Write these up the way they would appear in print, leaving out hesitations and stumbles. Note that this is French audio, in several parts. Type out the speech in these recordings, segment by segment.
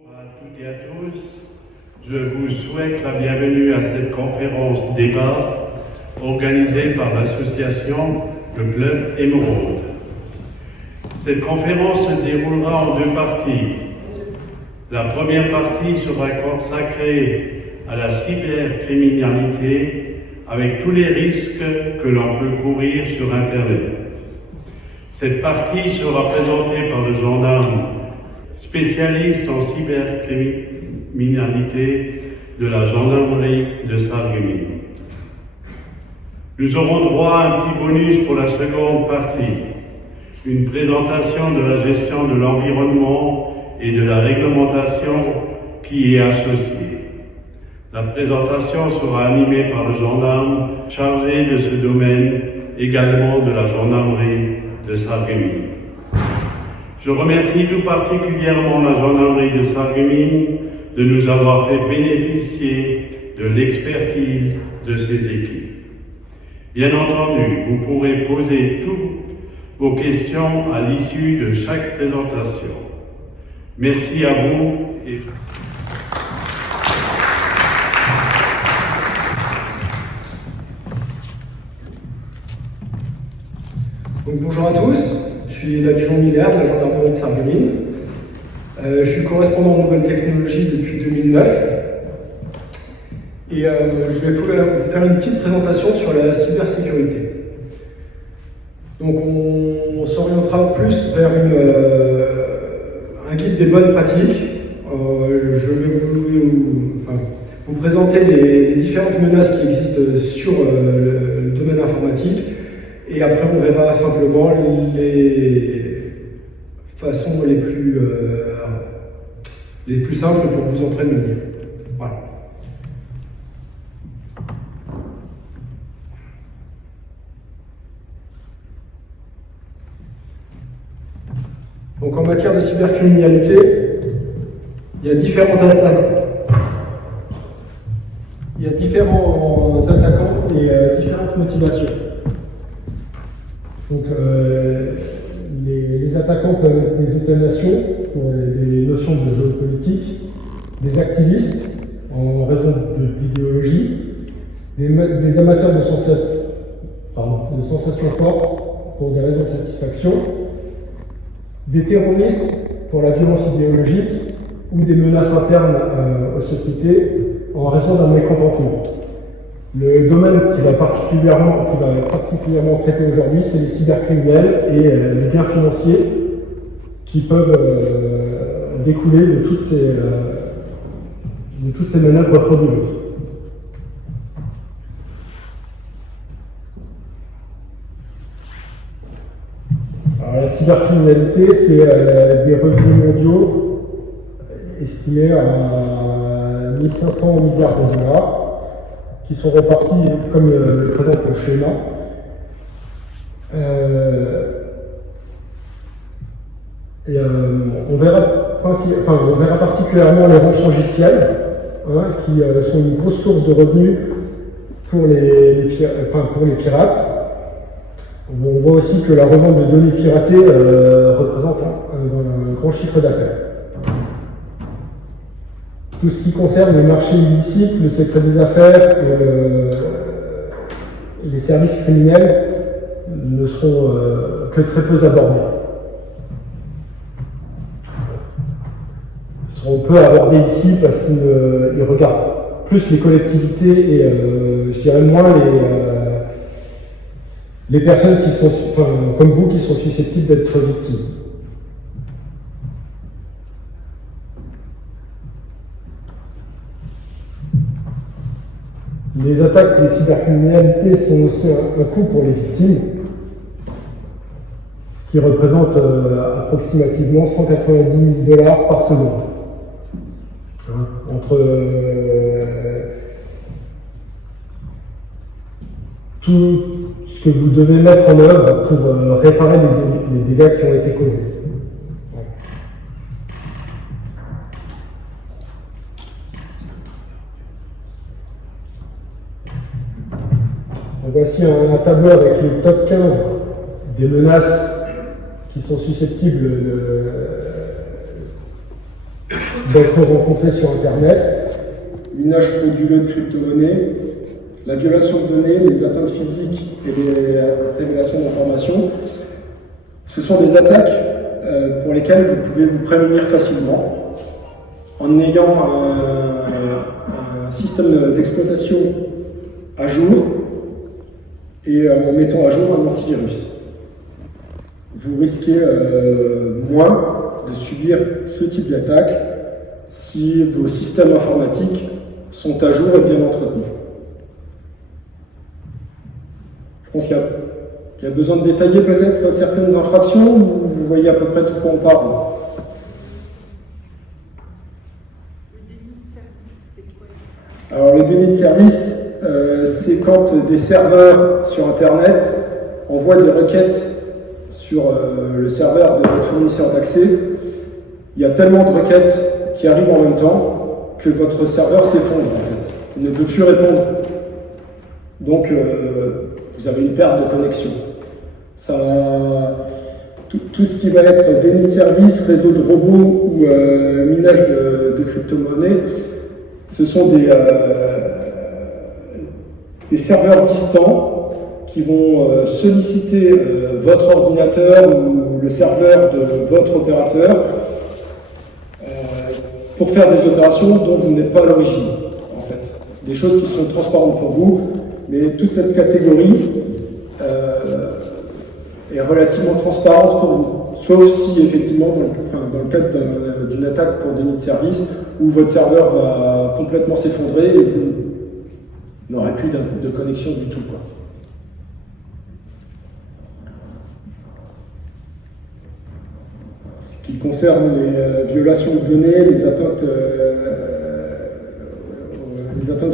Bonjour à toutes et à tous, je vous souhaite la bienvenue à cette conférence débat organisée par l'association Le Club Émeraude. Cette conférence se déroulera en deux parties. La première partie sera consacrée à la cybercriminalité avec tous les risques que l'on peut courir sur Internet. Cette partie sera présentée par le gendarme spécialiste en cybercriminalité de la gendarmerie de Sarreguemines. Nous aurons droit à un petit bonus pour la seconde partie, une présentation de la gestion de l'environnement et de la réglementation qui y est associée. La présentation sera animée par le gendarme chargé de ce domaine, également de la gendarmerie de Sarreguemines. Je remercie tout particulièrement la gendarmerie de Sarreguemines de nous avoir fait bénéficier de l'expertise de ces équipes. Bien entendu, vous pourrez poser toutes vos questions à l'issue de chaque présentation. Merci à vous et Donc, bonjour à tous, je suis l'adjudant Miller de la gendarmerie de Sarreguemines. Je suis correspondant en nouvelles technologies depuis 2009. Et je vais vous faire une petite présentation sur la cybersécurité. Donc on s'orientera plus vers un guide des bonnes pratiques. Je vais vous présenter les différentes menaces qui existent sur le domaine informatique. Et après, on verra simplement les façons les plus simples pour vous entretenir. Voilà. Donc, en matière de cybercriminalité, il y a différents attaquants et différentes motivations. Donc, les attaquants peuvent être des États-nations pour des notions de géopolitique, des activistes en raison d'idéologie, des amateurs de sensations fortes pour des raisons de satisfaction, des terroristes pour la violence idéologique ou des menaces internes aux sociétés en raison d'un mécontentement. Le domaine qui va particulièrement traiter aujourd'hui, c'est les cybercriminels et les gains financiers qui peuvent découler de toutes ces manœuvres frauduleuses. Alors, la cybercriminalité, c'est des revenus mondiaux estimés à 1500 milliards de dollars. Qui sont répartis comme le présente le schéma. On verra particulièrement les rançongiciels, qui sont une grosse source de revenus pour les pirates. On voit aussi que la revente de données piratées représente un grand chiffre d'affaires. Tout ce qui concerne les marchés illicites, le secret des affaires et les services criminels ne seront que très peu abordés. Ils seront peu abordés ici parce qu'ils regardent plus les collectivités et je dirais moins les personnes qui sont, comme vous, qui sont susceptibles d'être victimes. Les attaques des cybercriminalités sont aussi un coût pour les victimes, ce qui représente approximativement 190 000 $ par seconde. Entre tout ce que vous devez mettre en œuvre pour réparer les dégâts qui ont été causés. Voici un tableau avec le top 15 des menaces qui sont susceptibles d'être rencontrés sur Internet, minage frauduleux de crypto-monnaies, la violation de données, les atteintes physiques et les révélations d'informations. Ce sont des attaques pour lesquelles vous pouvez vous prémunir facilement en ayant un système d'exploitation à jour et en mettant à jour un antivirus. Vous risquez moins de subir ce type d'attaque si vos systèmes informatiques sont à jour et bien entretenus. Je pense qu'il y a besoin de détailler peut-être certaines infractions, ou vous voyez à peu près de quoi on parle. Alors le déni de service, c'est quand des serveurs sur Internet envoient des requêtes sur le serveur de votre fournisseur d'accès. Il y a tellement de requêtes qui arrivent en même temps que votre serveur s'effondre en fait. Il ne peut plus répondre. Donc vous avez une perte de connexion. Tout ce qui va être déni de service, réseau de robots ou minage de crypto-monnaies, ce sont des serveurs distants qui vont solliciter votre ordinateur ou le serveur de votre opérateur pour faire des opérations dont vous n'êtes pas à l'origine, en fait. Des choses qui sont transparentes pour vous, mais toute cette catégorie est relativement transparente pour vous. Sauf si, effectivement, dans le cadre d'une attaque pour déni de service, où votre serveur va complètement s'effondrer et vous n'aurez plus de connexion du tout, quoi. Ce qui concerne les violations de données, les atteintes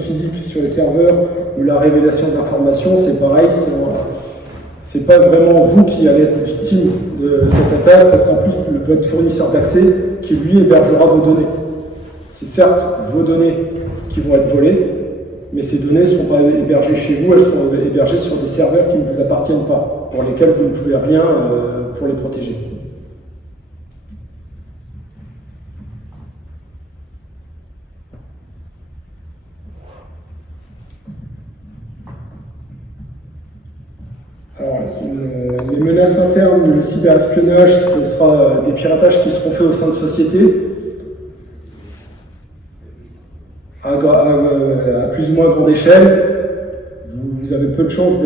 physiques sur les serveurs ou la révélation d'informations, c'est pareil, c'est pas vraiment vous qui allez être victime de cette attaque, ça sera plus votre fournisseur d'accès qui lui hébergera vos données. C'est certes vos données qui vont être volées, mais ces données ne seront pas hébergées chez vous, elles seront hébergées sur des serveurs qui ne vous appartiennent pas, pour lesquels vous ne pouvez rien pour les protéger. Alors, les menaces internes, le cyberespionnage, ce sera des piratages qui seront faits au sein de sociétés, à plus ou moins grande échelle. Vous avez peu de chances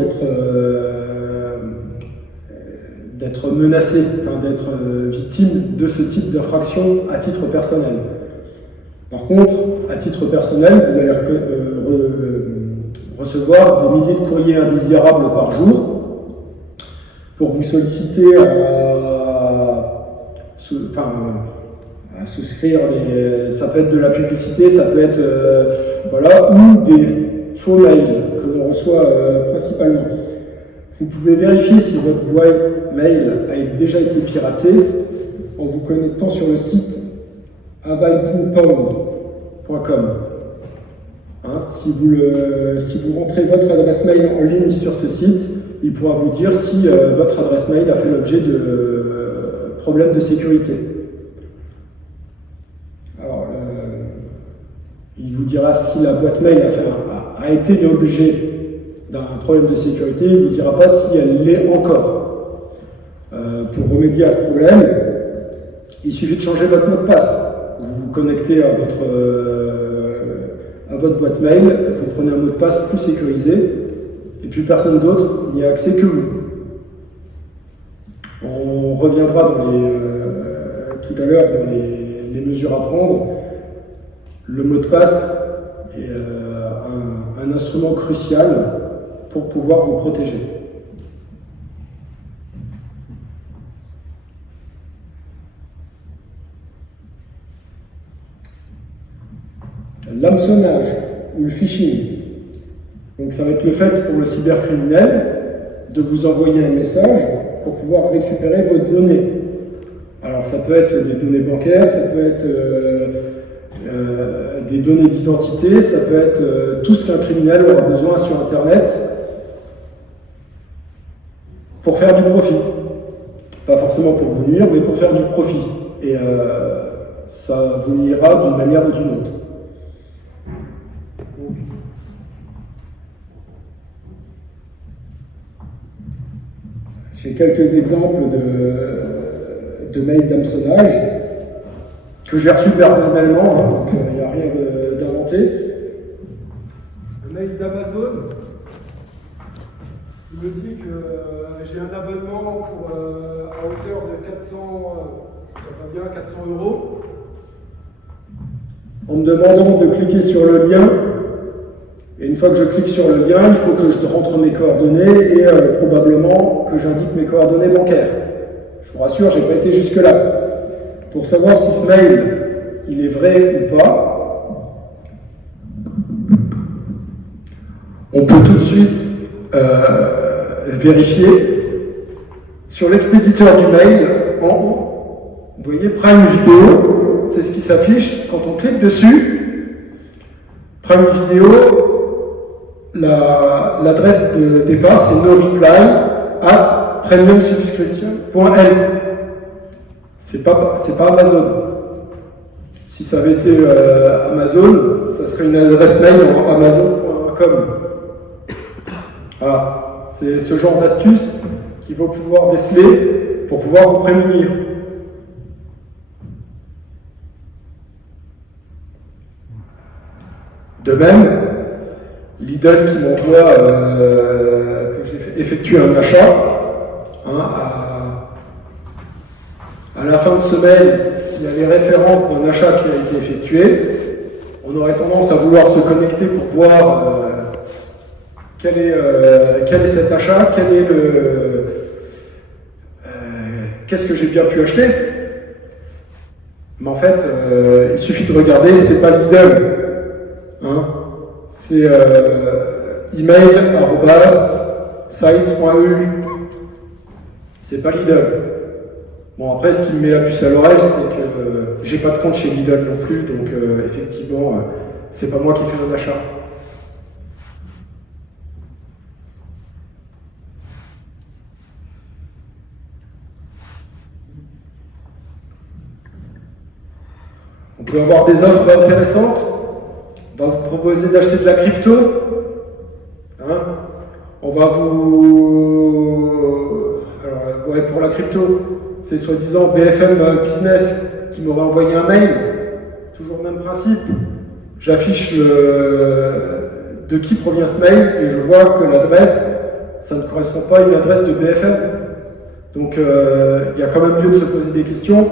d'être menacé, d'être victime de ce type d'infraction à titre personnel. Par contre, à titre personnel, vous allez recevoir des milliers de courriers indésirables par jour pour vous solliciter à souscrire, ça peut être de la publicité, ça peut être ou des faux mails que l'on reçoit principalement. Vous pouvez vérifier si votre boîte mail a déjà été piratée en vous connectant sur le site avalpound.com. Si vous rentrez votre adresse mail en ligne sur ce site, il pourra vous dire si votre adresse mail a fait l'objet de problèmes de sécurité. Alors, il vous dira si la boîte mail a été l'objet d'un problème de sécurité, il ne vous dira pas si elle l'est encore. Pour remédier à ce problème, il suffit de changer votre mot de passe. Vous vous connectez à votre boîte mail, vous prenez un mot de passe plus sécurisé, et puis personne d'autre n'y a accès que vous. On reviendra tout à l'heure dans les mesures à prendre. Le mot de passe est un instrument crucial pour pouvoir vous protéger. L'hameçonnage ou le phishing. Donc ça va être le fait pour le cybercriminel de vous envoyer un message pour pouvoir récupérer vos données. Alors ça peut être des données bancaires, ça peut être des données d'identité, ça peut être tout ce qu'un criminel aura besoin sur Internet pour faire du profit. Pas forcément pour vous nuire, mais pour faire du profit. Et ça vous liera d'une manière ou d'une autre. J'ai quelques exemples de mails d'hameçonnage que j'ai reçus personnellement, hein, donc il n'y a rien d'inventé. Le mail d'Amazon, il me dit que j'ai un abonnement pour, à hauteur de 400 €, en me demandant de cliquer sur le lien. Et une fois que je clique sur le lien, il faut que je rentre mes coordonnées et probablement que j'indique mes coordonnées bancaires. Je vous rassure, je n'ai pas été jusque-là. Pour savoir si ce mail il est vrai ou pas, on peut tout de suite vérifier sur l'expéditeur du mail en haut. Vous voyez, Prime Video, c'est ce qui s'affiche quand on clique dessus. Prime Video, l'adresse de départ, c'est noreply@premiumsubscription.l. C'est pas Amazon. Si ça avait été Amazon, ça serait une adresse mail en amazon.com. Voilà, c'est ce genre d'astuce qu'il faut pouvoir déceler pour pouvoir vous prémunir. De même, Lidl qui m'envoie que j'ai effectué un achat, hein, à la fin de semaine, il y a les références d'un achat qui a été effectué. On aurait tendance à vouloir se connecter pour voir quel est cet achat, qu'est-ce que j'ai bien pu acheter. Mais en fait, il suffit de regarder, c'est pas Lidl. Hein, c'est email@sites.eu. C'est pas Lidl. Bon, après, ce qui me met la puce à l'oreille, c'est que j'ai pas de compte chez Lidl non plus, donc effectivement, c'est pas moi qui fais mon achat. On peut avoir des offres intéressantes. On va vous proposer d'acheter de la crypto. Hein, on va vous... Alors, ouais, pour la crypto, c'est soi-disant BFM Business qui m'aurait envoyé un mail. Toujours le même principe. J'affiche de qui provient ce mail et je vois que l'adresse, ça ne correspond pas à une adresse de BFM. Donc il y a quand même lieu de se poser des questions.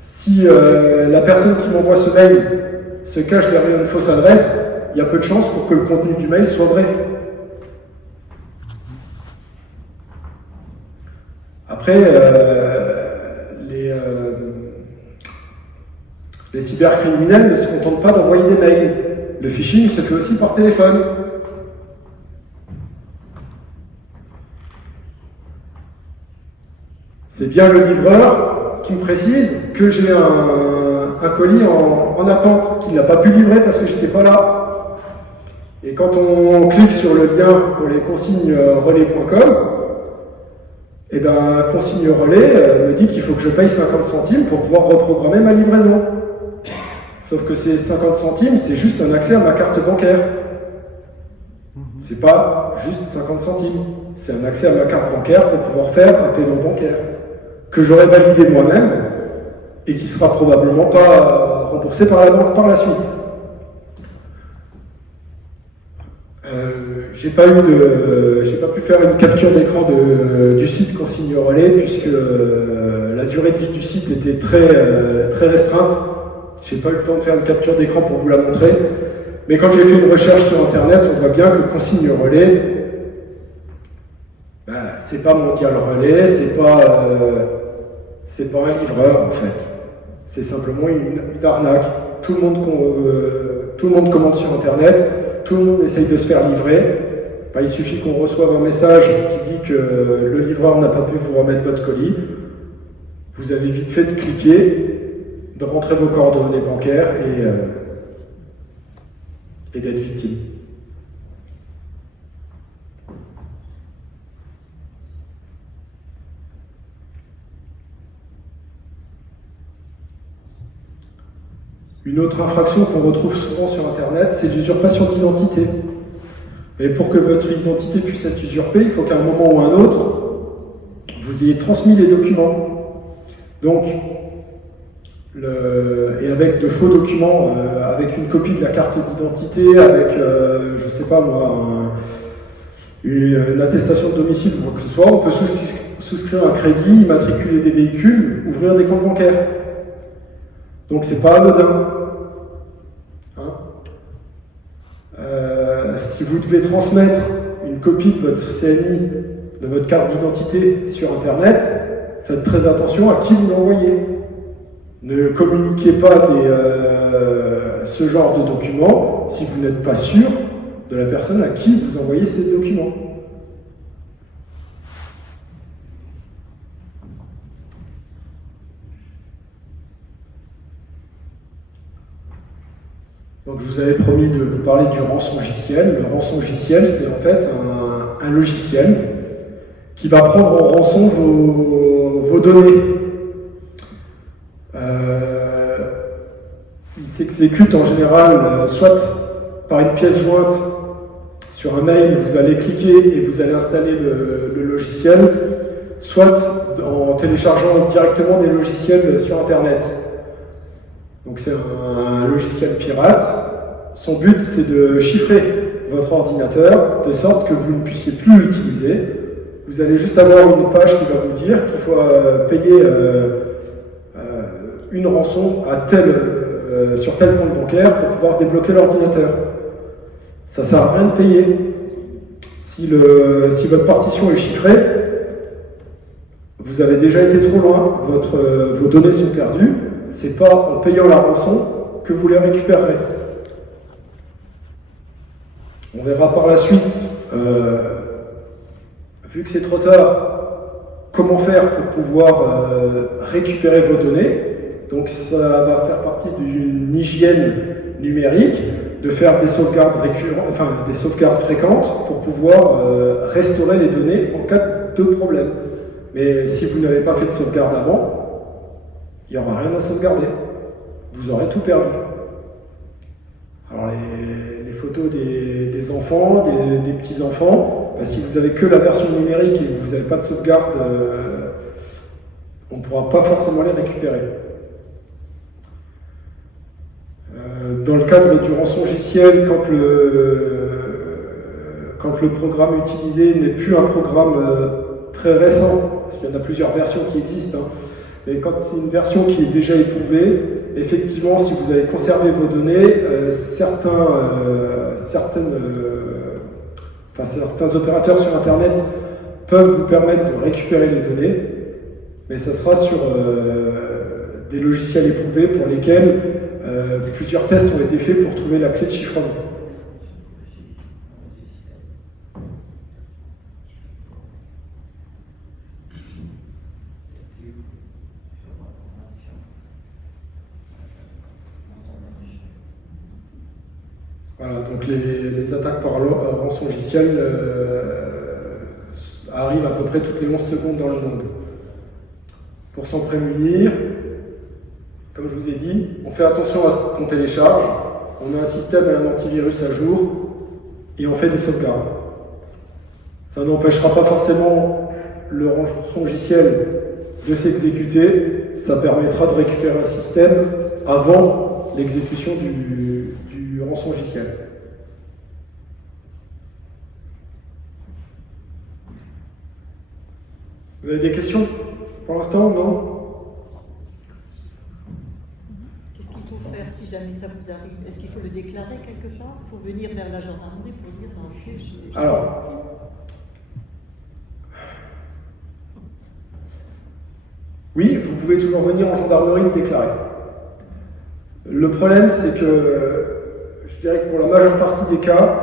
Si la personne qui m'envoie ce mail se cache derrière une fausse adresse, il y a peu de chances pour que le contenu du mail soit vrai. Après, les cybercriminels ne se contentent pas d'envoyer des mails. Le phishing se fait aussi par téléphone. C'est bien le livreur qui me précise que j'ai un colis en attente, qu'il n'a pas pu livrer parce que j'étais pas là. Et quand on clique sur le lien pour les consignes relais.com, et ben consigne relais me dit qu'il faut que je paye 50 centimes pour pouvoir reprogrammer ma livraison. Sauf que ces 50 centimes, c'est juste un accès à ma carte bancaire. C'est pas juste 50 centimes. C'est un accès à ma carte bancaire pour pouvoir faire un paiement bancaire que j'aurais validé moi-même et qui sera probablement pas remboursé par la banque par la suite. J'ai pas pu faire une capture d'écran du site Consigne Relais puisque la durée de vie du site était très restreinte. J'ai pas eu le temps de faire une capture d'écran pour vous la montrer. Mais quand j'ai fait une recherche sur internet, on voit bien que Consigne Relais, c'est pas Mondial Relais, c'est pas un livreur en fait. C'est simplement une arnaque. Tout le monde commande sur internet, tout le monde essaye de se faire livrer. Il suffit qu'on reçoive un message qui dit que le livreur n'a pas pu vous remettre votre colis. Vous avez vite fait de cliquer, de rentrer vos coordonnées bancaires et d'être victime. Une autre infraction qu'on retrouve souvent sur Internet, c'est l'usurpation d'identité. Et pour que votre identité puisse être usurpée, il faut qu'à un moment ou un autre, vous ayez transmis les documents. Donc, et avec de faux documents, avec une copie de la carte d'identité, avec, je ne sais pas moi, une attestation de domicile ou quoi que ce soit, on peut souscrire un crédit, immatriculer des véhicules, ouvrir des comptes bancaires. Donc c'est pas anodin. Hein, si vous devez transmettre une copie de votre CNI, de votre carte d'identité sur Internet, faites très attention à qui vous l'envoyez. Ne communiquez pas ce genre de documents si vous n'êtes pas sûr de la personne à qui vous envoyez ces documents. Donc je vous avais promis de vous parler du rançongiciel. Le rançongiciel, c'est en fait un logiciel qui va prendre en rançon vos données. Il s'exécute en général soit par une pièce jointe sur un mail, vous allez cliquer et vous allez installer le logiciel, soit en téléchargeant directement des logiciels sur Internet. Donc c'est un logiciel pirate. Son but, c'est de chiffrer votre ordinateur de sorte que vous ne puissiez plus l'utiliser. Vous allez juste avoir une page qui va vous dire qu'il faut payer une rançon sur tel compte bancaire pour pouvoir débloquer l'ordinateur. Ça ne sert à rien de payer. Si votre partition est chiffrée, vous avez déjà été trop loin, vos données sont perdues. C'est pas en payant la rançon que vous les récupérerez. On verra par la suite, vu que c'est trop tard, comment faire pour pouvoir récupérer vos données. Donc ça va faire partie d'une hygiène numérique, de faire des sauvegardes des sauvegardes fréquentes pour pouvoir restaurer les données en cas de problème. Mais si vous n'avez pas fait de sauvegarde avant, il n'y aura rien à sauvegarder. Vous aurez tout perdu. Alors les photos des enfants, des petits-enfants, si vous n'avez que la version numérique et que vous n'avez pas de sauvegarde, on ne pourra pas forcément les récupérer. Dans le cadre du rançongiciel, quand le programme utilisé n'est plus un programme très récent, parce qu'il y en a plusieurs versions qui existent, mais quand c'est une version qui est déjà éprouvée, effectivement, si vous avez conservé vos données, certains opérateurs sur Internet peuvent vous permettre de récupérer les données, mais ça sera sur des logiciels éprouvés pour lesquels plusieurs tests ont été faits pour trouver la clé de chiffrement. Voilà, donc les attaques par rançongiciel arrivent à peu près toutes les 11 secondes dans le monde. Pour s'en prémunir, comme je vous ai dit, on fait attention à ce qu'on télécharge, on a un système et un antivirus à jour, et on fait des sauvegardes. Ça n'empêchera pas forcément le rançongiciel de s'exécuter, ça permettra de récupérer un système avant l'exécution du rançongiciel. Vous avez des questions pour l'instant? Non? Qu'est-ce qu'il faut faire si jamais ça vous arrive? Est-ce qu'il faut le déclarer quelque part? Il faut venir vers la gendarmerie pour dire ok, j'ai Alors, oui, vous pouvez toujours venir en gendarmerie le déclarer. Le problème, c'est que je dirais que pour la majeure partie des cas,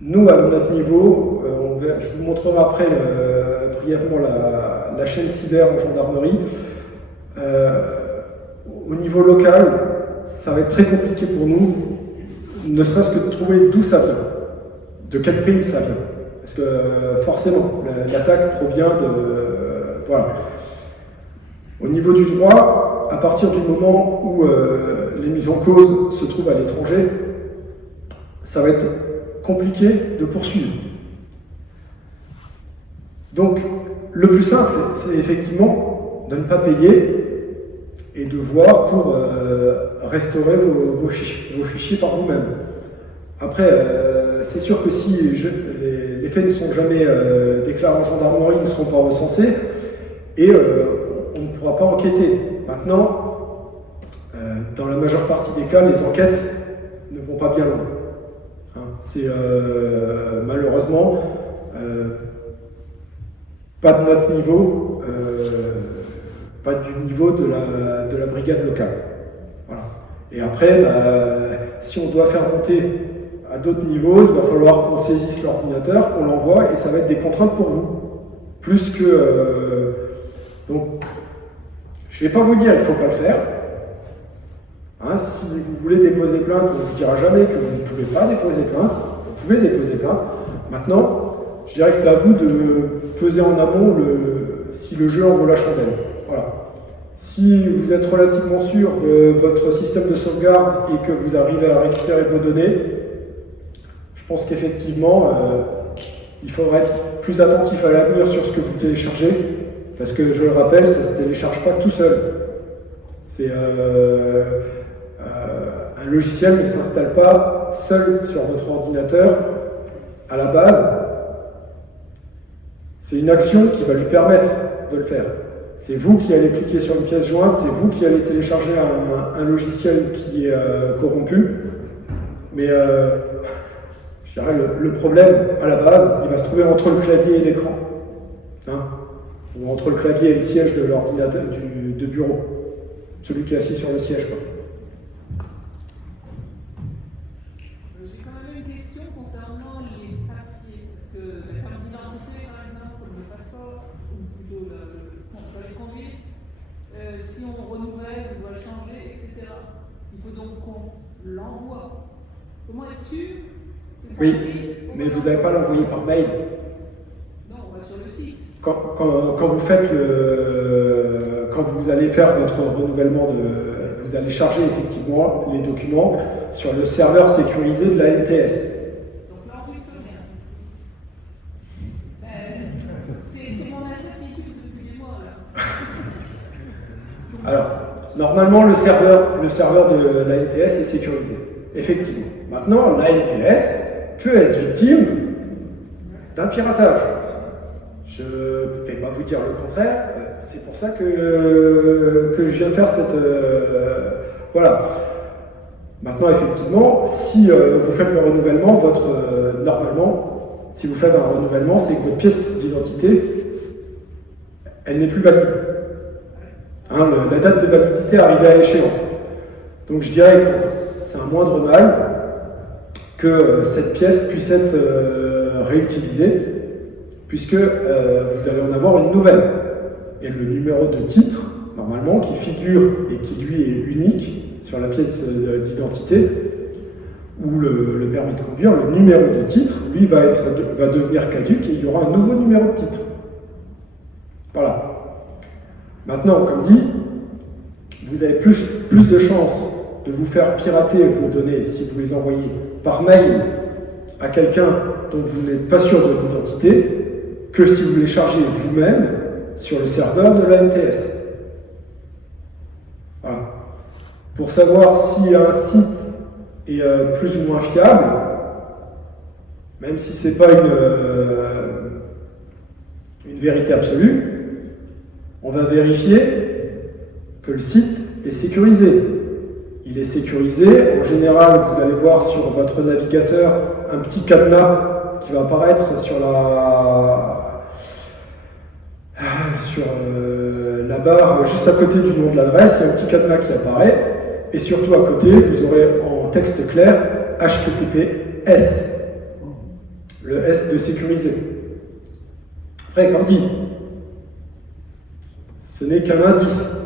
nous, à notre niveau, je vous montrerai après brièvement la chaîne cyber en gendarmerie. Au niveau local, ça va être très compliqué pour nous, ne serait-ce que de trouver d'où ça vient, de quel pays ça vient. Parce que forcément, l'attaque provient de... Voilà. Au niveau du droit, à partir du moment où les mises en cause se trouvent à l'étranger, ça va être compliqué de poursuivre. Donc, le plus simple, c'est effectivement de ne pas payer et de voir pour restaurer vos fichiers par vous-même. Après, c'est sûr que si les faits ne sont jamais déclarés en gendarmerie, ils ne seront pas recensés et on ne pourra pas enquêter. Maintenant, dans la majeure partie des cas, les enquêtes ne vont pas bien loin. Hein, c'est malheureusement pas de notre niveau, pas du niveau de la brigade locale. Voilà. Et après, si on doit faire monter à d'autres niveaux, il va falloir qu'on saisisse l'ordinateur, qu'on l'envoie, et ça va être des contraintes pour vous. Plus que... donc, je ne vais pas vous dire qu'il ne faut pas le faire. Hein, si vous voulez déposer plainte, on ne vous dira jamais que vous ne pouvez pas déposer plainte. Vous pouvez déposer plainte. Maintenant, je dirais que c'est à vous de peser en amont si le jeu en vaut la chandelle. Voilà. Si vous êtes relativement sûr de votre système de sauvegarde et que vous arrivez à récupérer vos données, je pense qu'effectivement, il faudra être plus attentif à l'avenir sur ce que vous téléchargez, parce que je le rappelle, ça ne se télécharge pas tout seul. C'est un logiciel ne s'installe pas seul sur votre ordinateur. À la base, c'est une action qui va lui permettre de le faire. C'est vous qui allez cliquer sur une pièce jointe, c'est vous qui allez télécharger un logiciel qui est corrompu. Mais je dirais le problème, à la base, il va se trouver entre le clavier et l'écran. Hein, ou entre le clavier et le siège de l'ordinateur de bureau. Celui qui est assis sur le siège, quoi. J'ai quand même une question concernant les papiers, parce que la carte d'identité, par exemple, comme le passeport, ou plutôt ça les conduit, si on renouvelle, on doit le changer, etc. Il faut donc qu'on l'envoie. Comment être sûr que ça Oui, arrive, mais vous n'allez pas l'envoyer par mail. Non, on va sur le site. Quand vous faites quand vous allez faire votre renouvellement vous allez charger effectivement les documents sur le serveur sécurisé de la NTS. Donc là, on risque rien. C'est mon incertitude depuis des mois, là. Alors, normalement, le serveur de la NTS est sécurisé, effectivement. Maintenant, la NTS peut être victime d'un piratage. Je ne vais pas vous dire le contraire, c'est pour ça que je viens faire cette... voilà. Maintenant, effectivement, si vous faites le renouvellement, normalement, si vous faites un renouvellement, c'est que votre pièce d'identité, elle n'est plus valide. Hein, la date de validité est arrivée à échéance. Donc je dirais que c'est un moindre mal que cette pièce puisse être réutilisée, puisque vous allez en avoir une nouvelle. Et le numéro de titre, normalement, qui figure et qui lui est unique sur la pièce d'identité, ou le permis de conduire, le numéro de titre, lui, va devenir caduc et il y aura un nouveau numéro de titre. Voilà. Maintenant, comme dit, vous avez plus de chances de vous faire pirater vos données si vous les envoyez par mail à quelqu'un dont vous n'êtes pas sûr de l'identité, que si vous les chargez vous-même sur le serveur de la NTS. Voilà. Pour savoir si un site est plus ou moins fiable, même si ce n'est pas une vérité absolue, on va vérifier que le site est sécurisé. Il est sécurisé. En général, vous allez voir sur votre navigateur un petit cadenas qui va apparaître sur la barre juste à côté du nom de l'adresse. Il y a un petit cadenas qui apparaît. Et surtout à côté, vous aurez en texte clair HTTPS. Le S de sécurisé. Après, comme dit, ce n'est qu'un indice.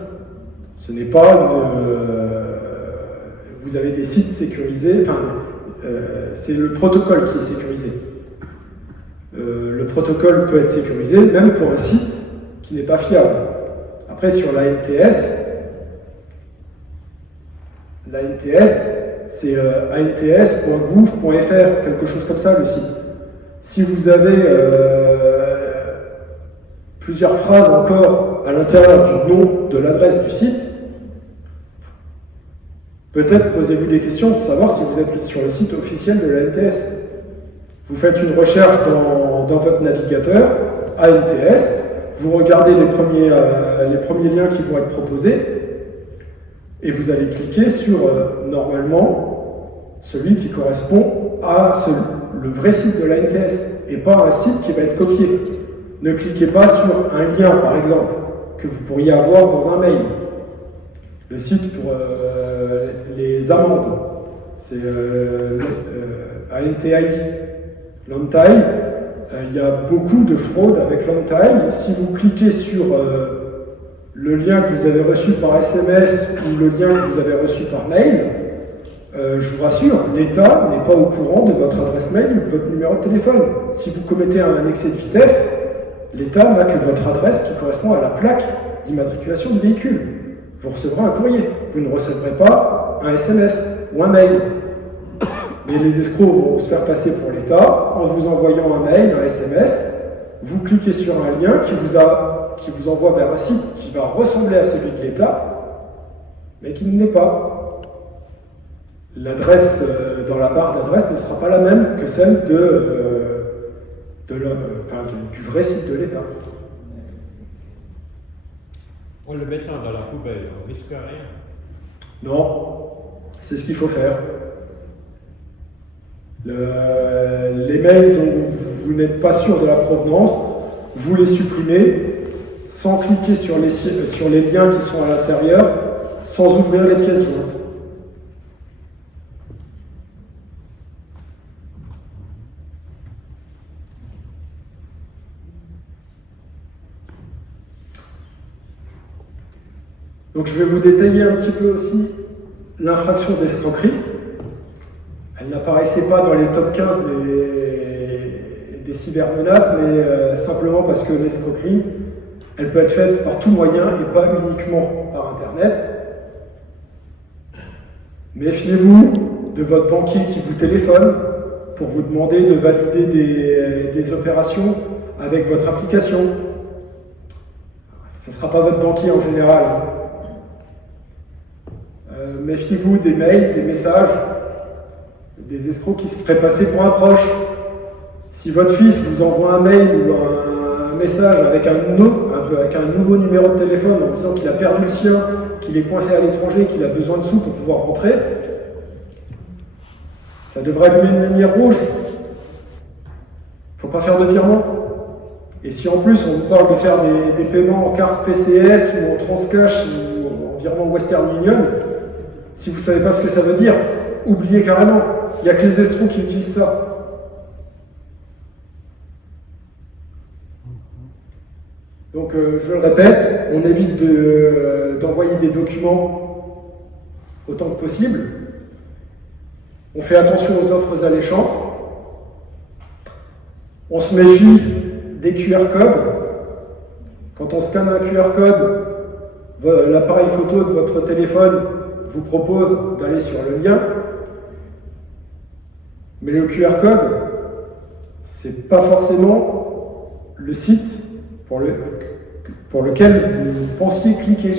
Ce n'est pas vous avez des sites sécurisés, c'est le protocole qui est sécurisé. Le protocole peut être sécurisé même pour un site qui n'est pas fiable. Après, sur la NTS, L'ANTS, c'est ants.gouv.fr, quelque chose comme ça, le site. Si vous avez plusieurs phrases encore à l'intérieur du nom de l'adresse du site, peut-être posez-vous des questions pour savoir si vous êtes sur le site officiel de l'ANTS. Vous faites une recherche dans votre navigateur, ANTS, vous regardez les premiers liens qui vont être proposés, et vous allez cliquer sur, normalement, celui qui correspond à le vrai site de l'ANTS, et pas un site qui va être copié. Ne cliquez pas sur un lien, par exemple, que vous pourriez avoir dans un mail. Le site pour les amendes, c'est ANTI, Lantai. Il y a beaucoup de fraudes avec Lantai. Si vous cliquez sur le lien que vous avez reçu par SMS ou le lien que vous avez reçu par mail, je vous rassure, l'État n'est pas au courant de votre adresse mail ou de votre numéro de téléphone. Si vous commettez un excès de vitesse, l'État n'a que votre adresse qui correspond à la plaque d'immatriculation du véhicule. Vous recevrez un courrier. Vous ne recevrez pas un SMS ou un mail. Mais les escrocs vont se faire passer pour l'État en vous envoyant un mail, un SMS. Vous cliquez sur un lien qui vous envoie vers un site qui va ressembler à celui de l'État, mais qui ne l'est pas. L'adresse dans la barre d'adresse ne sera pas la même que celle du vrai site de l'État. En le mettant dans la poubelle, on risque rien. Non, c'est ce qu'il faut faire. Les mails dont vous n'êtes pas sûr de la provenance, vous les supprimez sans cliquer sur les liens qui sont à l'intérieur, sans ouvrir les pièces jointes. Donc je vais vous détailler un petit peu aussi l'infraction d'escroquerie. Elle n'apparaissait pas dans les top 15 des cybermenaces, mais simplement parce que l'escroquerie, elle peut être faite par tout moyen et pas uniquement par Internet. Méfiez-vous de votre banquier qui vous téléphone pour vous demander de valider des opérations avec votre application. Ce ne sera pas votre banquier en général. Méfiez-vous des mails, des messages, des escrocs qui se feraient passer pour un proche. Si votre fils vous envoie un mail ou un message avec un nouveau numéro de téléphone en disant qu'il a perdu le sien, qu'il est coincé à l'étranger, qu'il a besoin de sous pour pouvoir rentrer, ça devrait allumer une lumière rouge. Il ne faut pas faire de virement. Et si en plus on vous parle de faire des paiements en carte PCS ou en transcash ou en virement Western Union, si vous ne savez pas ce que ça veut dire, oubliez carrément. Il n'y a que les escrocs qui utilisent ça. Donc, je le répète, on évite d'envoyer des documents autant que possible. On fait attention aux offres alléchantes. On se méfie des QR codes. Quand on scanne un QR code, l'appareil photo de votre téléphone vous propose d'aller sur le lien. Mais le QR code, c'est pas forcément le site pour lequel vous pensiez cliquer.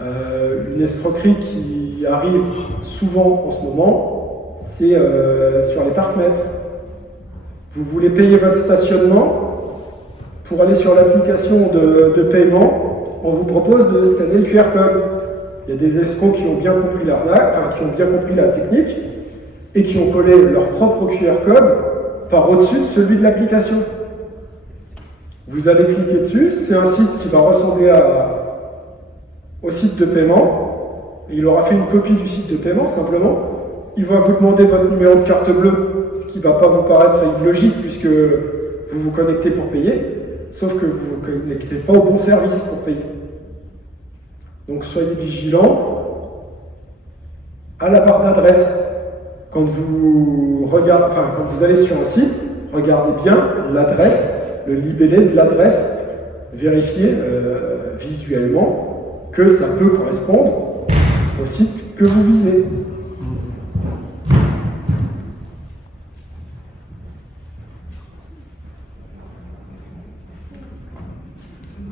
Une escroquerie qui arrive souvent en ce moment, c'est sur les parcs-mètres. Vous voulez payer votre stationnement, pour aller sur l'application de paiement, on vous propose de scanner le QR code. Il y a des escrocs qui ont bien compris l'arnaque, qui ont bien compris la technique, et qui ont collé leur propre QR code par au-dessus de celui de l'application. Vous allez cliquer dessus, c'est un site qui va ressembler au site de paiement. Il aura fait une copie du site de paiement simplement. Il va vous demander votre numéro de carte bleue, ce qui ne va pas vous paraître illogique puisque vous vous connectez pour payer, sauf que vous ne vous connectez pas au bon service pour payer. Donc soyez vigilants à la barre d'adresse. Quand vous allez sur un site, regardez bien l'adresse, le libellé de l'adresse, vérifiez visuellement que ça peut correspondre au site que vous visez.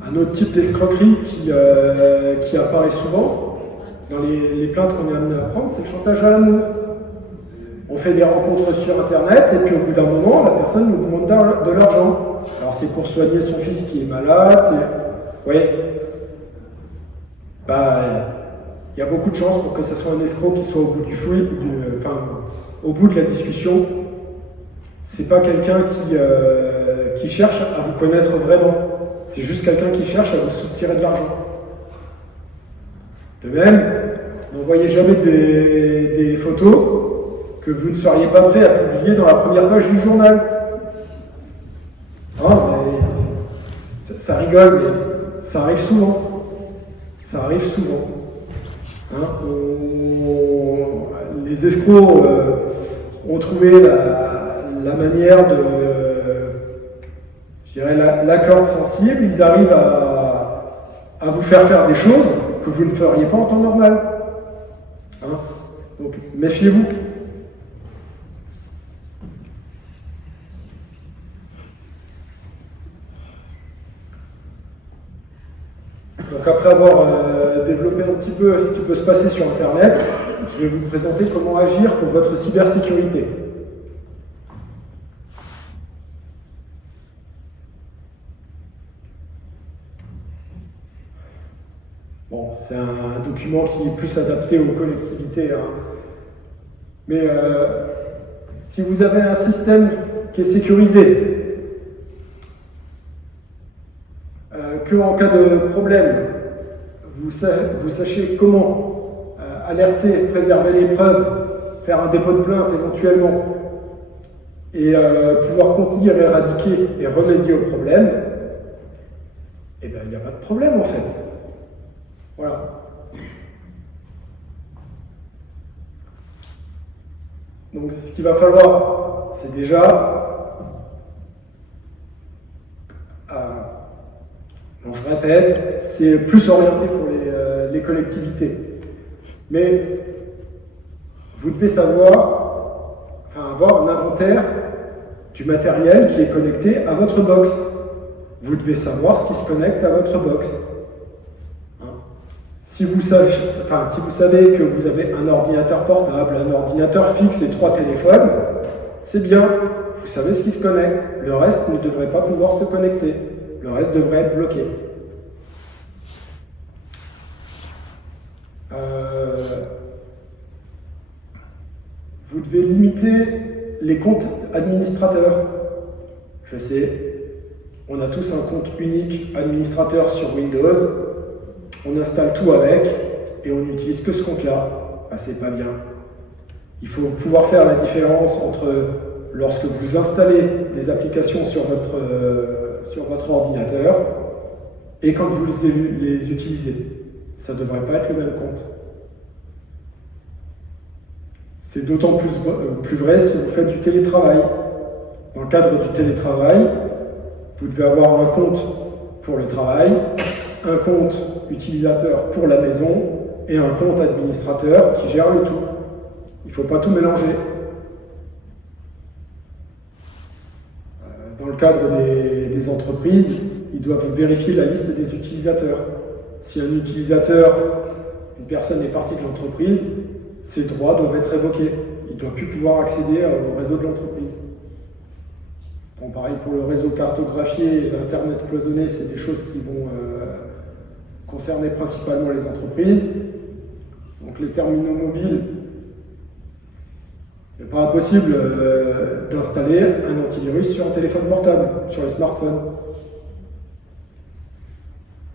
Un autre type d'escroquerie qui apparaît souvent dans les plaintes qu'on est amené à prendre, c'est le chantage à l'amour. On fait des rencontres sur Internet et puis au bout d'un moment, la personne nous demande de l'argent. Alors c'est pour soigner son fils qui est malade, c'est... Oui. Il y a beaucoup de chances pour que ce soit un escroc qui soit au bout du fouet, au bout de la discussion. C'est pas quelqu'un qui cherche à vous connaître vraiment. C'est juste quelqu'un qui cherche à vous soutirer de l'argent. De même, n'envoyez jamais des photos que vous ne seriez pas prêt à publier dans la première page du journal. Ça rigole, mais ça arrive souvent. Ça arrive souvent. Les escrocs ont trouvé la manière de... Je dirais la corde sensible, ils arrivent à vous faire des choses que vous ne feriez pas en temps normal. Donc, méfiez-vous. Donc, après avoir développé un petit peu ce qui peut se passer sur Internet, je vais vous présenter comment agir pour votre cybersécurité. Bon, c'est un document qui est plus adapté aux collectivités. Mais si vous avez un système qui est sécurisé, que en cas de problème, vous sachiez comment alerter, préserver les preuves, faire un dépôt de plainte éventuellement, et pouvoir contenir, éradiquer et remédier au problème, eh bien, il n'y a pas de problème en fait. Voilà. Donc, ce qu'il va falloir, c'est déjà, je répète, c'est plus orienté pour les collectivités. Mais vous devez avoir un inventaire du matériel qui est connecté à votre box. Vous devez savoir ce qui se connecte à votre box. Si vous savez que vous avez un ordinateur portable, un ordinateur fixe et 3 téléphones, c'est bien, vous savez ce qui se connecte. Le reste ne devrait pas pouvoir se connecter. Le reste devrait être bloqué. Vous devez limiter les comptes administrateurs. Je sais, on a tous un compte unique administrateur sur Windows. On installe tout avec et on n'utilise que ce compte-là. C'est pas bien. Il faut pouvoir faire la différence entre lorsque vous installez des applications sur votre ordinateur et quand vous les utilisez. Ça ne devrait pas être le même compte. C'est d'autant plus vrai si vous faites du télétravail. Dans le cadre du télétravail, vous devez avoir un compte pour le travail, un compte utilisateur pour la maison et un compte administrateur qui gère le tout. Il ne faut pas tout mélanger. Dans le cadre des entreprises, ils doivent vérifier la liste des utilisateurs. Si un utilisateur, une personne est partie de l'entreprise, ses droits doivent être révoqués. Il ne doit plus pouvoir accéder au réseau de l'entreprise. Bon, pareil pour le réseau cartographié et l'Internet cloisonné, c'est des choses qui vont concerner principalement les entreprises. Donc les terminaux mobiles, il n'est pas impossible d'installer un antivirus sur un téléphone portable, sur les smartphones.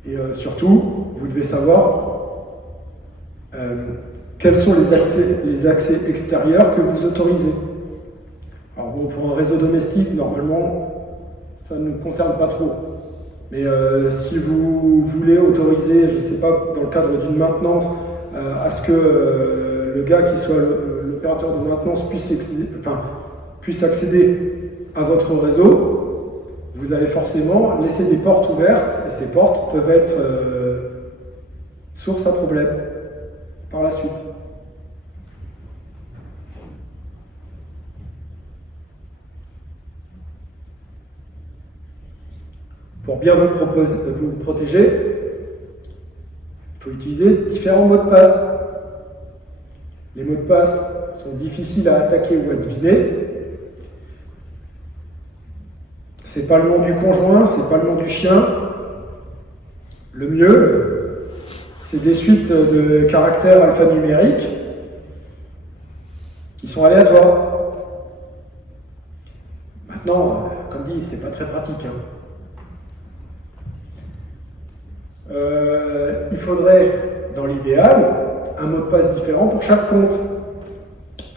Et surtout, vous devez savoir quels sont les accès extérieurs que vous autorisez. Alors bon, pour un réseau domestique, normalement, ça ne nous concerne pas trop. Mais si vous voulez autoriser, je ne sais pas, dans le cadre d'une maintenance, à ce que le gars qui soit l'opérateur de maintenance puisse accéder à votre réseau, vous allez forcément laisser des portes ouvertes, et ces portes peuvent être source à problème. par la suite. Pour bien vous protéger, il faut utiliser différents mots de passe. Les mots de passe sont difficiles à attaquer ou à deviner. C'est pas le nom du conjoint, c'est pas le nom du chien. Le mieux, c'est des suites de caractères alphanumériques qui sont aléatoires. Maintenant, comme dit, c'est pas très pratique. Il faudrait, dans l'idéal, un mot de passe différent pour chaque compte,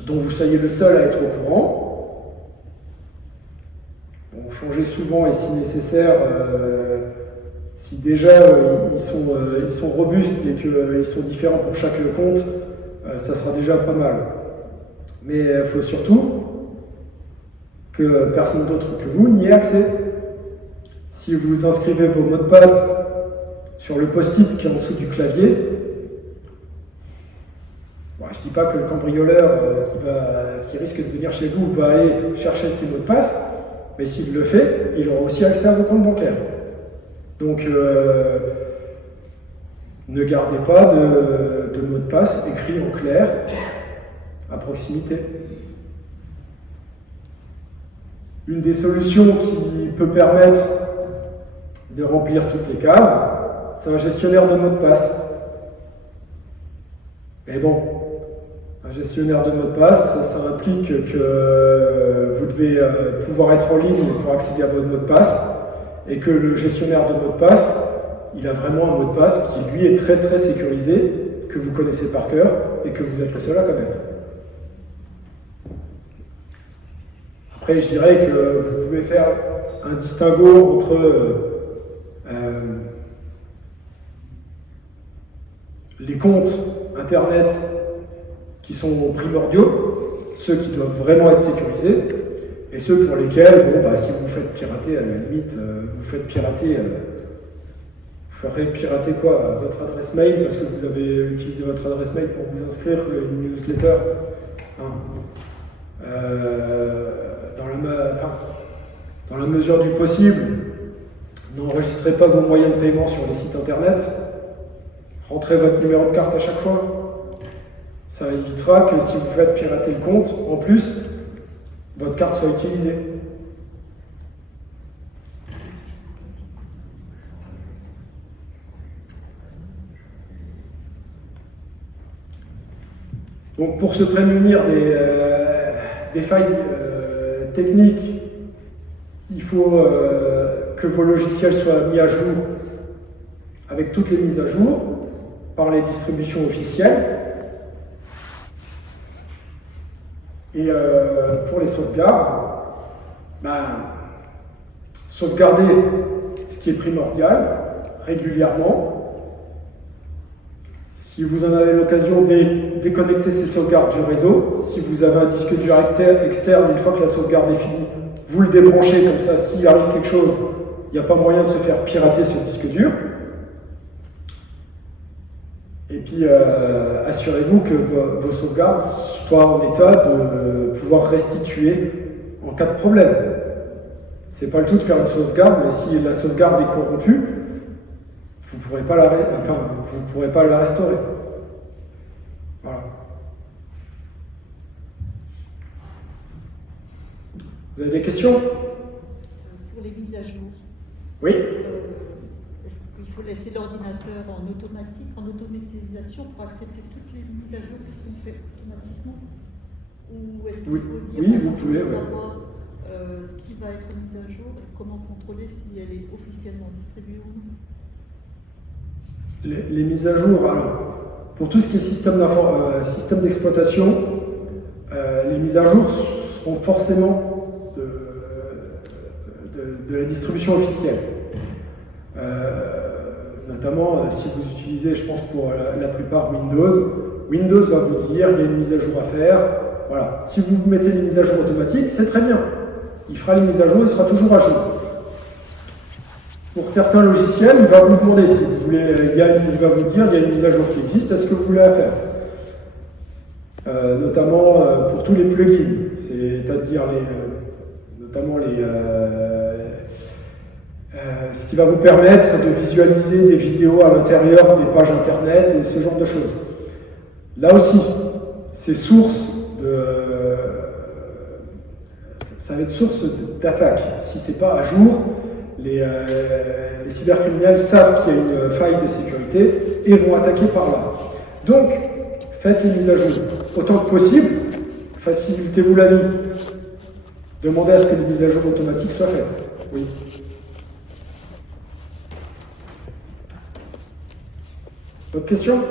dont vous soyez le seul à être au courant. Bon, changez souvent et si nécessaire, si déjà ils sont robustes et qu'ils sont différents pour chaque compte, ça sera déjà pas mal. Mais il faut surtout que personne d'autre que vous n'y ait accès. Si vous inscrivez vos mots de passe sur le post-it qui est en dessous du clavier, bon, je ne dis pas que le cambrioleur qui risque de venir chez vous va aller chercher ses mots de passe, mais s'il le fait, il aura aussi accès à vos comptes bancaires. Donc, ne gardez pas de mots de passe écrits en clair à proximité. Une des solutions qui peut permettre de remplir toutes les cases, c'est un gestionnaire de mots de passe. Mais bon, un gestionnaire de mots de passe, ça implique que vous devez pouvoir être en ligne pour accéder à votre mot de passe, et que le gestionnaire de mots de passe, il a vraiment un mot de passe qui, lui, est très très sécurisé, que vous connaissez par cœur, et que vous êtes le seul à connaître. Après, je dirais que vous pouvez faire un distinguo entre les comptes Internet qui sont primordiaux, ceux qui doivent vraiment être sécurisés, et ceux pour lesquels, bon, bah, si vous faites pirater, à la limite, vous ferez pirater quoi? Votre adresse mail, parce que vous avez utilisé votre adresse mail pour vous inscrire à une newsletter. Dans la mesure du possible, n'enregistrez pas vos moyens de paiement sur les sites internet. Rentrez votre numéro de carte à chaque fois. Ça évitera que si vous faites pirater le compte, en plus, votre carte soit utilisée. Donc pour se prémunir des failles techniques, il faut que vos logiciels soient mis à jour avec toutes les mises à jour par les distributions officielles. Et pour les sauvegardes, sauvegarder ce qui est primordial régulièrement. Si vous en avez l'occasion, déconnectez ces sauvegardes du réseau. Si vous avez un disque dur externe, une fois que la sauvegarde est finie, vous le débranchez, comme ça, s'il arrive quelque chose, il n'y a pas moyen de se faire pirater ce disque dur. Et puis, assurez-vous que vos sauvegardes soient en état de pouvoir restituer en cas de problème. C'est pas le tout de faire une sauvegarde, mais si la sauvegarde est corrompue, vous ne pourrez pas la restaurer. Voilà. Vous avez des questions? Pour les mises à jour. Oui. Est-ce qu'il faut laisser l'ordinateur en automatique, en automatisation pour accepter toutes les mises à jour qui sont faites automatiquement? Ou est-ce qu'il faut dire oui, vous pouvez savoir ce qui va être mis à jour et comment contrôler si elle est officiellement distribuée ou non? Les mises à jour, alors, pour tout ce qui est système d'exploitation, les mises à jour seront forcément de la distribution officielle. Notamment, si vous utilisez, je pense pour la plupart Windows va vous dire qu'il y a une mise à jour à faire. Voilà. Si vous mettez les mises à jour automatiques, c'est très bien. Il fera les mises à jour, il sera toujours à jour. Pour certains logiciels, il va vous demander si vous voulez, il va vous dire il y a une mise à jour qui existe, est-ce que vous voulez la faire? notamment pour tous les plugins, c'est-à-dire notamment ce qui va vous permettre de visualiser des vidéos à l'intérieur des pages internet et ce genre de choses. Là aussi, c'est source ça va être source d'attaque. Si c'est pas à jour, les cybercriminels savent qu'il y a une faille de sécurité et vont attaquer par là. Donc, faites les mises à jour autant que possible, facilitez-vous la vie. Demandez à ce que les mises à jour automatiques soient faites. Oui. D'autres questions ?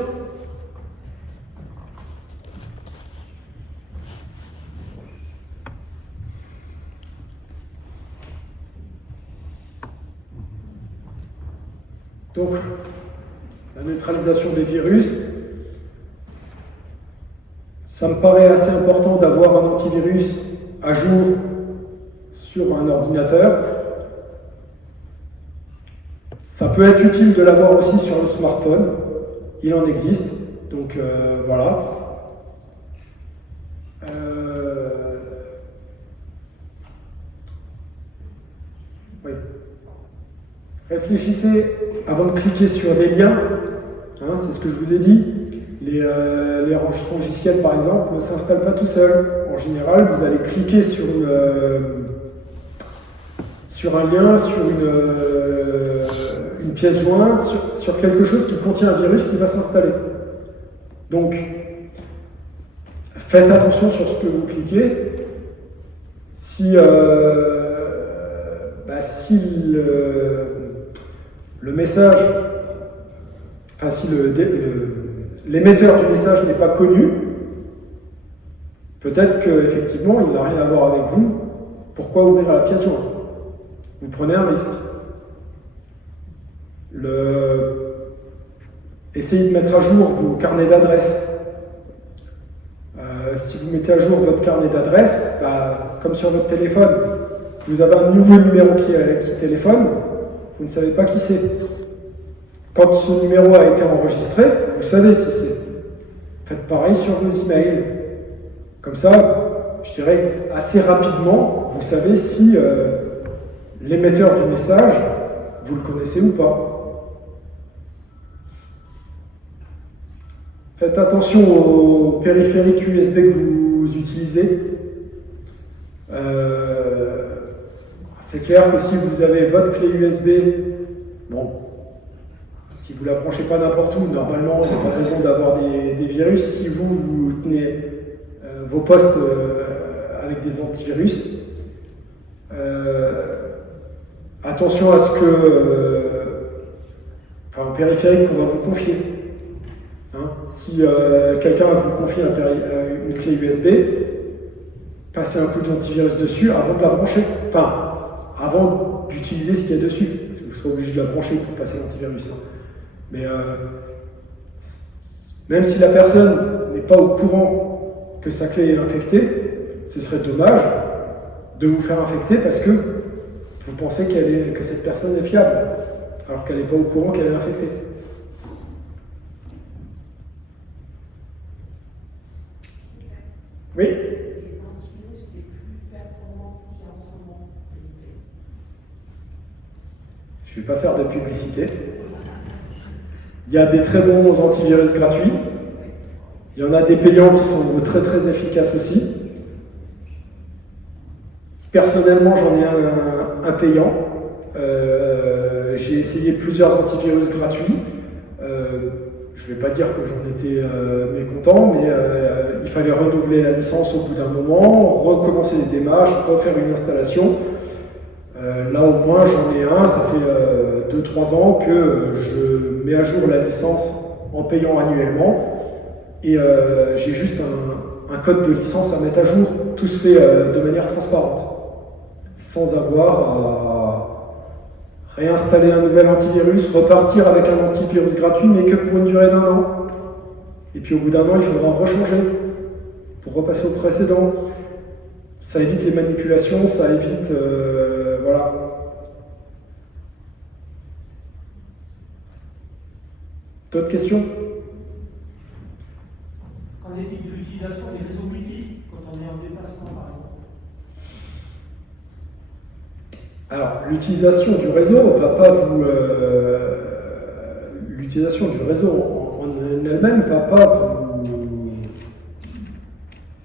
Donc, la neutralisation des virus, ça me paraît assez important d'avoir un antivirus à jour sur un ordinateur. Ça peut être utile de l'avoir aussi sur le smartphone, il en existe, donc voilà. Oui. Réfléchissez avant de cliquer sur des liens, hein, c'est ce que je vous ai dit. Les logiciels, par exemple, ne s'installent pas tout seuls. En général, vous allez cliquer sur un lien, sur une pièce jointe, sur quelque chose qui contient un virus qui va s'installer. Donc, faites attention sur ce que vous cliquez. Si le message, enfin si l'émetteur du message n'est pas connu, peut-être qu'effectivement il n'a rien à voir avec vous. Pourquoi ouvrir la pièce jointe? Vous prenez un risque. Essayez de mettre à jour vos carnets d'adresses. Si vous mettez à jour votre carnet d'adresses, comme sur votre téléphone, vous avez un nouveau numéro qui téléphone, vous ne savez pas qui c'est. Quand ce numéro a été enregistré, vous savez qui c'est. Faites pareil sur vos emails. Comme ça, je dirais assez rapidement, vous savez si l'émetteur du message, vous le connaissez ou pas. Faites attention aux périphériques USB que vous utilisez. C'est clair que si vous avez votre clé USB, bon, si vous ne la branchez pas n'importe où, normalement, il n'y a pas raison d'avoir des virus. Si vous tenez vos postes avec des antivirus, attention à ce un périphérique qu'on va vous confier. Hein, si quelqu'un vous confie une clé USB, passez un coup d'antivirus dessus avant de la brancher. Enfin, avant d'utiliser ce qu'il y a dessus. Parce que vous serez obligé de la brancher pour passer l'antivirus. Hein. Mais même si la personne n'est pas au courant que sa clé est infectée, ce serait dommage de vous faire infecter parce que vous pensez que cette personne est fiable, alors qu'elle n'est pas au courant qu'elle est infectée. Oui. Les antivirus les plus performants qu'il y a en ce moment, c'est lesquels? Je ne vais pas faire de publicité. Il y a des très bons antivirus gratuits. Il y en a des payants qui sont très très efficaces aussi. Personnellement, j'en ai un payant. J'ai essayé plusieurs antivirus gratuits. Je ne vais pas dire que j'en étais mécontent, mais il fallait renouveler la licence au bout d'un moment, recommencer les démarches, refaire une installation. Là au moins j'en ai un, ça fait 2-3 ans que je mets à jour la licence en payant annuellement et j'ai juste un code de licence à mettre à jour. Tout se fait de manière transparente, sans avoir à réinstaller un nouvel antivirus, repartir avec un antivirus gratuit, mais que pour une durée d'1 an. Et puis au bout d'1 an, il faudra rechanger pour repasser au précédent. Ça évite les manipulations, ça évite... voilà. Quand D'autres questions? qu'en est-il de l'utilisation des réseaux Wi-Fi quand on est en déplacement, par exemple? Alors, l'utilisation du réseau va pas vous... l'utilisation du réseau en elle-même va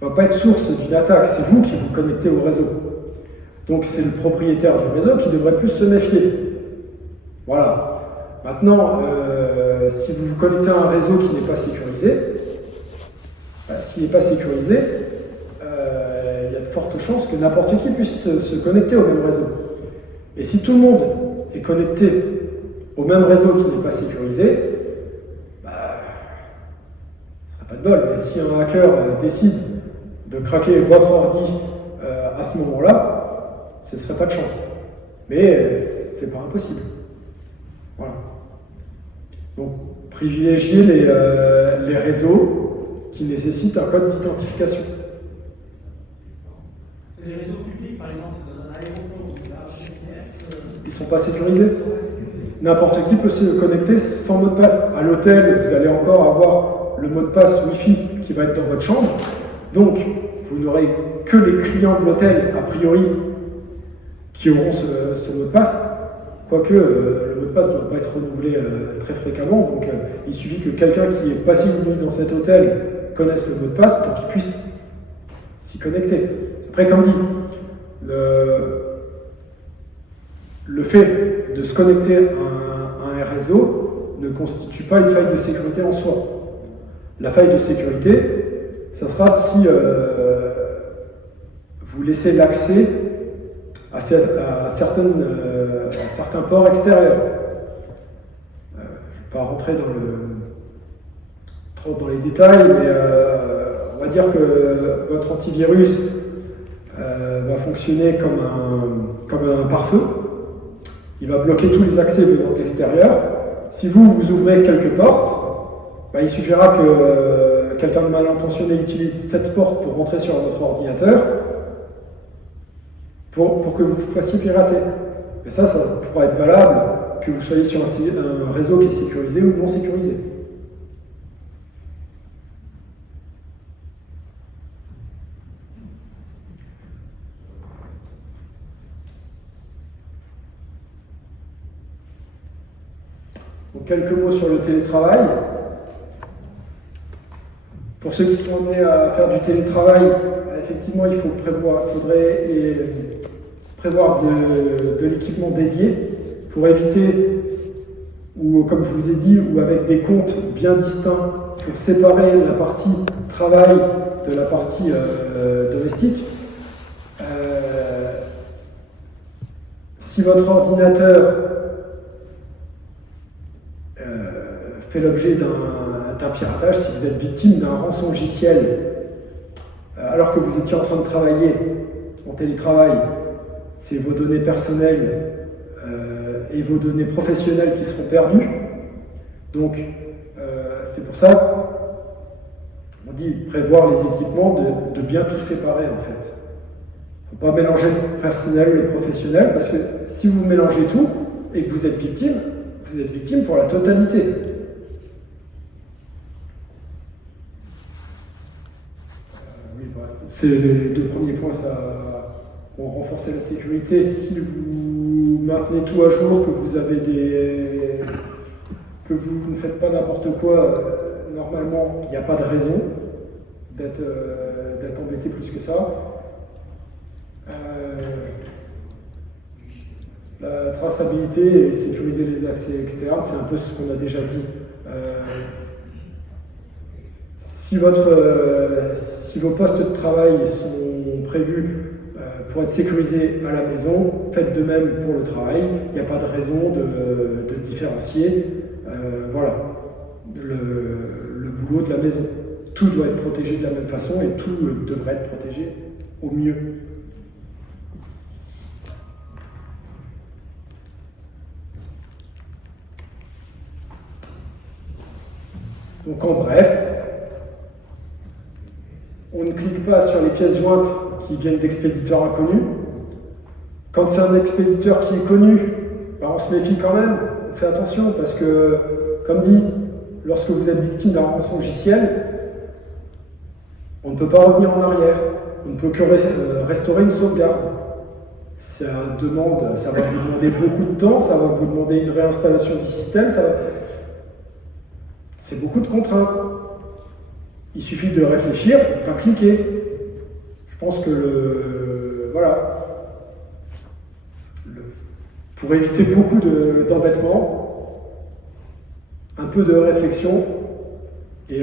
pas être source d'une attaque. C'est vous qui vous connectez au réseau. Donc, c'est le propriétaire du réseau qui devrait plus se méfier. Voilà. Maintenant, si vous vous connectez à un réseau qui n'est pas sécurisé, s'il n'est pas sécurisé, il y a de fortes chances que n'importe qui puisse se connecter au même réseau. Et si tout le monde est connecté au même réseau qui n'est pas sécurisé, ce ne sera pas de bol. Mais si un hacker décide de craquer votre ordi à ce moment-là, ce ne serait pas de chance. Mais c'est pas impossible. Voilà. Donc, privilégiez les réseaux qui nécessitent un code d'identification. Les réseaux publics, par exemple, dans un aéroport ou la SNCF, Ils ne sont pas sécurisés. N'importe qui peut se connecter sans mot de passe. À l'hôtel, vous allez encore avoir le mot de passe Wi-Fi qui va être dans votre chambre. Donc, vous n'aurez que les clients de l'hôtel, a priori, qui auront ce mot de passe. Quoique, le mot de passe ne doit pas être renouvelé très fréquemment. Donc, il suffit que quelqu'un qui est passé une nuit dans cet hôtel connaisse le mot de passe pour qu'il puisse s'y connecter. Après, comme dit, le fait de se connecter à un réseau ne constitue pas une faille de sécurité en soi. La faille de sécurité, ça sera si vous laissez l'accès à certains ports extérieurs. Je ne vais pas rentrer trop dans les détails, mais on va dire que votre antivirus va fonctionner comme un pare-feu. Il va bloquer tous les accès venant de l'extérieur. Si vous ouvrez quelques portes, il suffira que quelqu'un de mal intentionné utilise cette porte pour rentrer sur votre ordinateur pour que vous vous fassiez pirater. Et ça pourra être valable que vous soyez sur un réseau qui est sécurisé ou non sécurisé. Donc, quelques mots sur le télétravail. Pour ceux qui sont amenés à faire du télétravail, effectivement, il faudrait prévoir de l'équipement dédié pour éviter, ou comme je vous ai dit, ou avec des comptes bien distincts pour séparer la partie travail de la partie domestique. Si votre ordinateur fait l'objet d'un piratage, si vous êtes victime d'un rançongiciel alors que vous étiez en train de travailler en télétravail, c'est vos données personnelles et vos données professionnelles qui seront perdues. Donc, c'est pour ça on dit prévoir les équipements, de bien tout séparer en fait. Il ne faut pas mélanger le personnel et le professionnel, parce que si vous mélangez tout et que vous êtes victime pour la totalité. C'est les deux premiers points, ça vont renforcer la sécurité. Si vous maintenez tout à jour, que vous avez que vous ne faites pas n'importe quoi, normalement, il n'y a pas de raison d'être embêté plus que ça. La traçabilité et sécuriser les accès externes, c'est un peu ce qu'on a déjà dit. Si vos postes de travail sont prévus pour être sécurisés à la maison, faites de même pour le travail. Il n'y a pas de raison de différencier voilà, le boulot de la maison. Tout doit être protégé de la même façon et tout devrait être protégé au mieux. Donc en bref, on ne clique pas sur les pièces jointes qui viennent d'expéditeurs inconnus. Quand c'est un expéditeur qui est connu, on se méfie quand même, on fait attention parce que, comme dit, lorsque vous êtes victime d'un rançongiciel, On ne peut pas revenir en arrière. On ne peut que restaurer une sauvegarde. Ça va vous demander beaucoup de temps, ça va vous demander une réinstallation du système, c'est beaucoup de contraintes. Il suffit de réfléchir, pas cliquer. Je pense que pour éviter beaucoup d'embêtements, un peu de réflexion et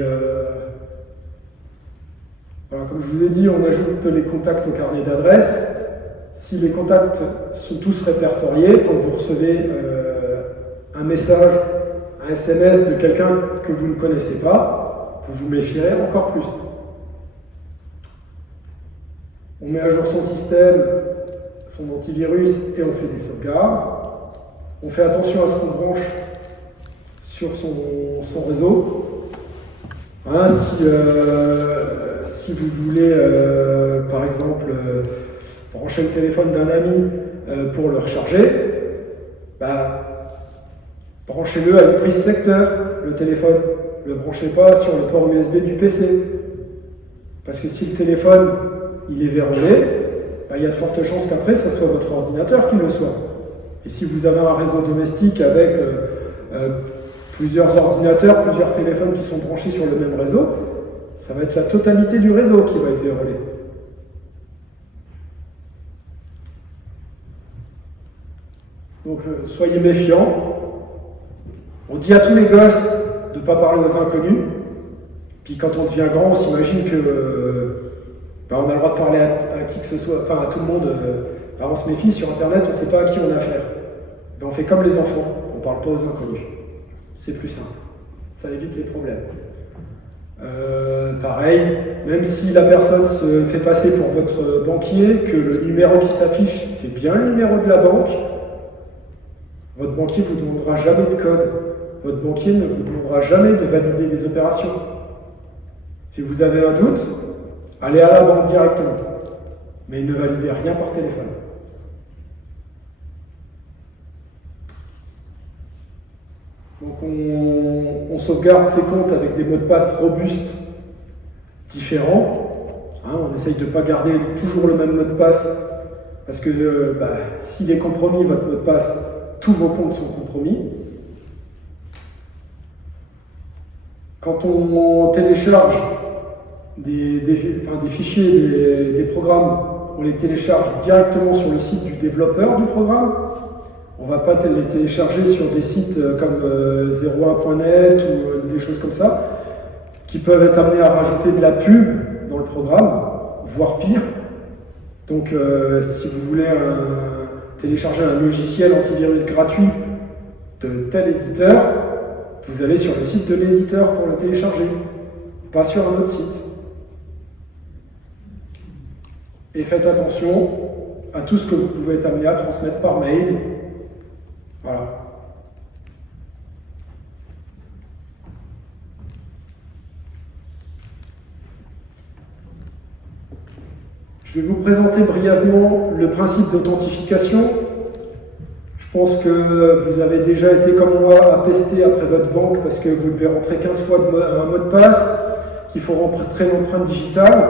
comme je vous ai dit, on ajoute les contacts au carnet d'adresses. Si les contacts sont tous répertoriés, quand vous recevez un message, un SMS de quelqu'un que vous ne connaissez pas, vous vous méfierez encore plus. On met à jour son système, son antivirus et on fait des sauvegardes. On fait attention à ce qu'on branche sur son réseau. Hein, si vous voulez, par exemple, brancher le téléphone d'un ami pour le recharger, branchez-le à une prise secteur, le téléphone. Ne le branchez pas sur le port USB du PC. Parce que si le téléphone il est verrouillé, il y a de fortes chances qu'après, ce soit votre ordinateur qui le soit. Et si vous avez un réseau domestique avec plusieurs ordinateurs, plusieurs téléphones qui sont branchés sur le même réseau, ça va être la totalité du réseau qui va être verrouillé. Donc soyez méfiants. On dit à tous les gosses de ne pas parler aux inconnus. Puis quand on devient grand, on s'imagine que on a le droit de parler à qui que ce soit, enfin à tout le monde. On se méfie, sur Internet, on ne sait pas à qui on a affaire. On fait comme les enfants, on ne parle pas aux inconnus. C'est plus simple. Ça évite les problèmes. Pareil, même si la personne se fait passer pour votre banquier, que le numéro qui s'affiche, c'est bien le numéro de la banque, votre banquier ne vous demandera jamais de code. Votre banquier ne vous demandera jamais de valider les opérations. Si vous avez un doute, allez à la banque directement. Mais ne validez rien par téléphone. Donc on sauvegarde ses comptes avec des mots de passe robustes, différents. On essaye de ne pas garder toujours le même mot de passe, parce que s'il est compromis, votre mot de passe, tous vos comptes sont compromis. Quand on télécharge des fichiers, des programmes, on les télécharge directement sur le site du développeur du programme. On ne va pas les télécharger sur des sites comme 01.net ou des choses comme ça, qui peuvent être amenés à rajouter de la pub dans le programme, voire pire. Donc si vous voulez télécharger un logiciel antivirus gratuit de tel éditeur, vous allez sur le site de l'éditeur pour le télécharger, pas sur un autre site. Et faites attention à tout ce que vous pouvez être amené à transmettre par mail. Voilà. Je vais vous présenter brièvement le principe d'authentification. Je pense que vous avez déjà été comme moi à pester après votre banque parce que vous devez rentrer 15 fois un mot de passe, qu'il faut rentrer l'empreinte digitale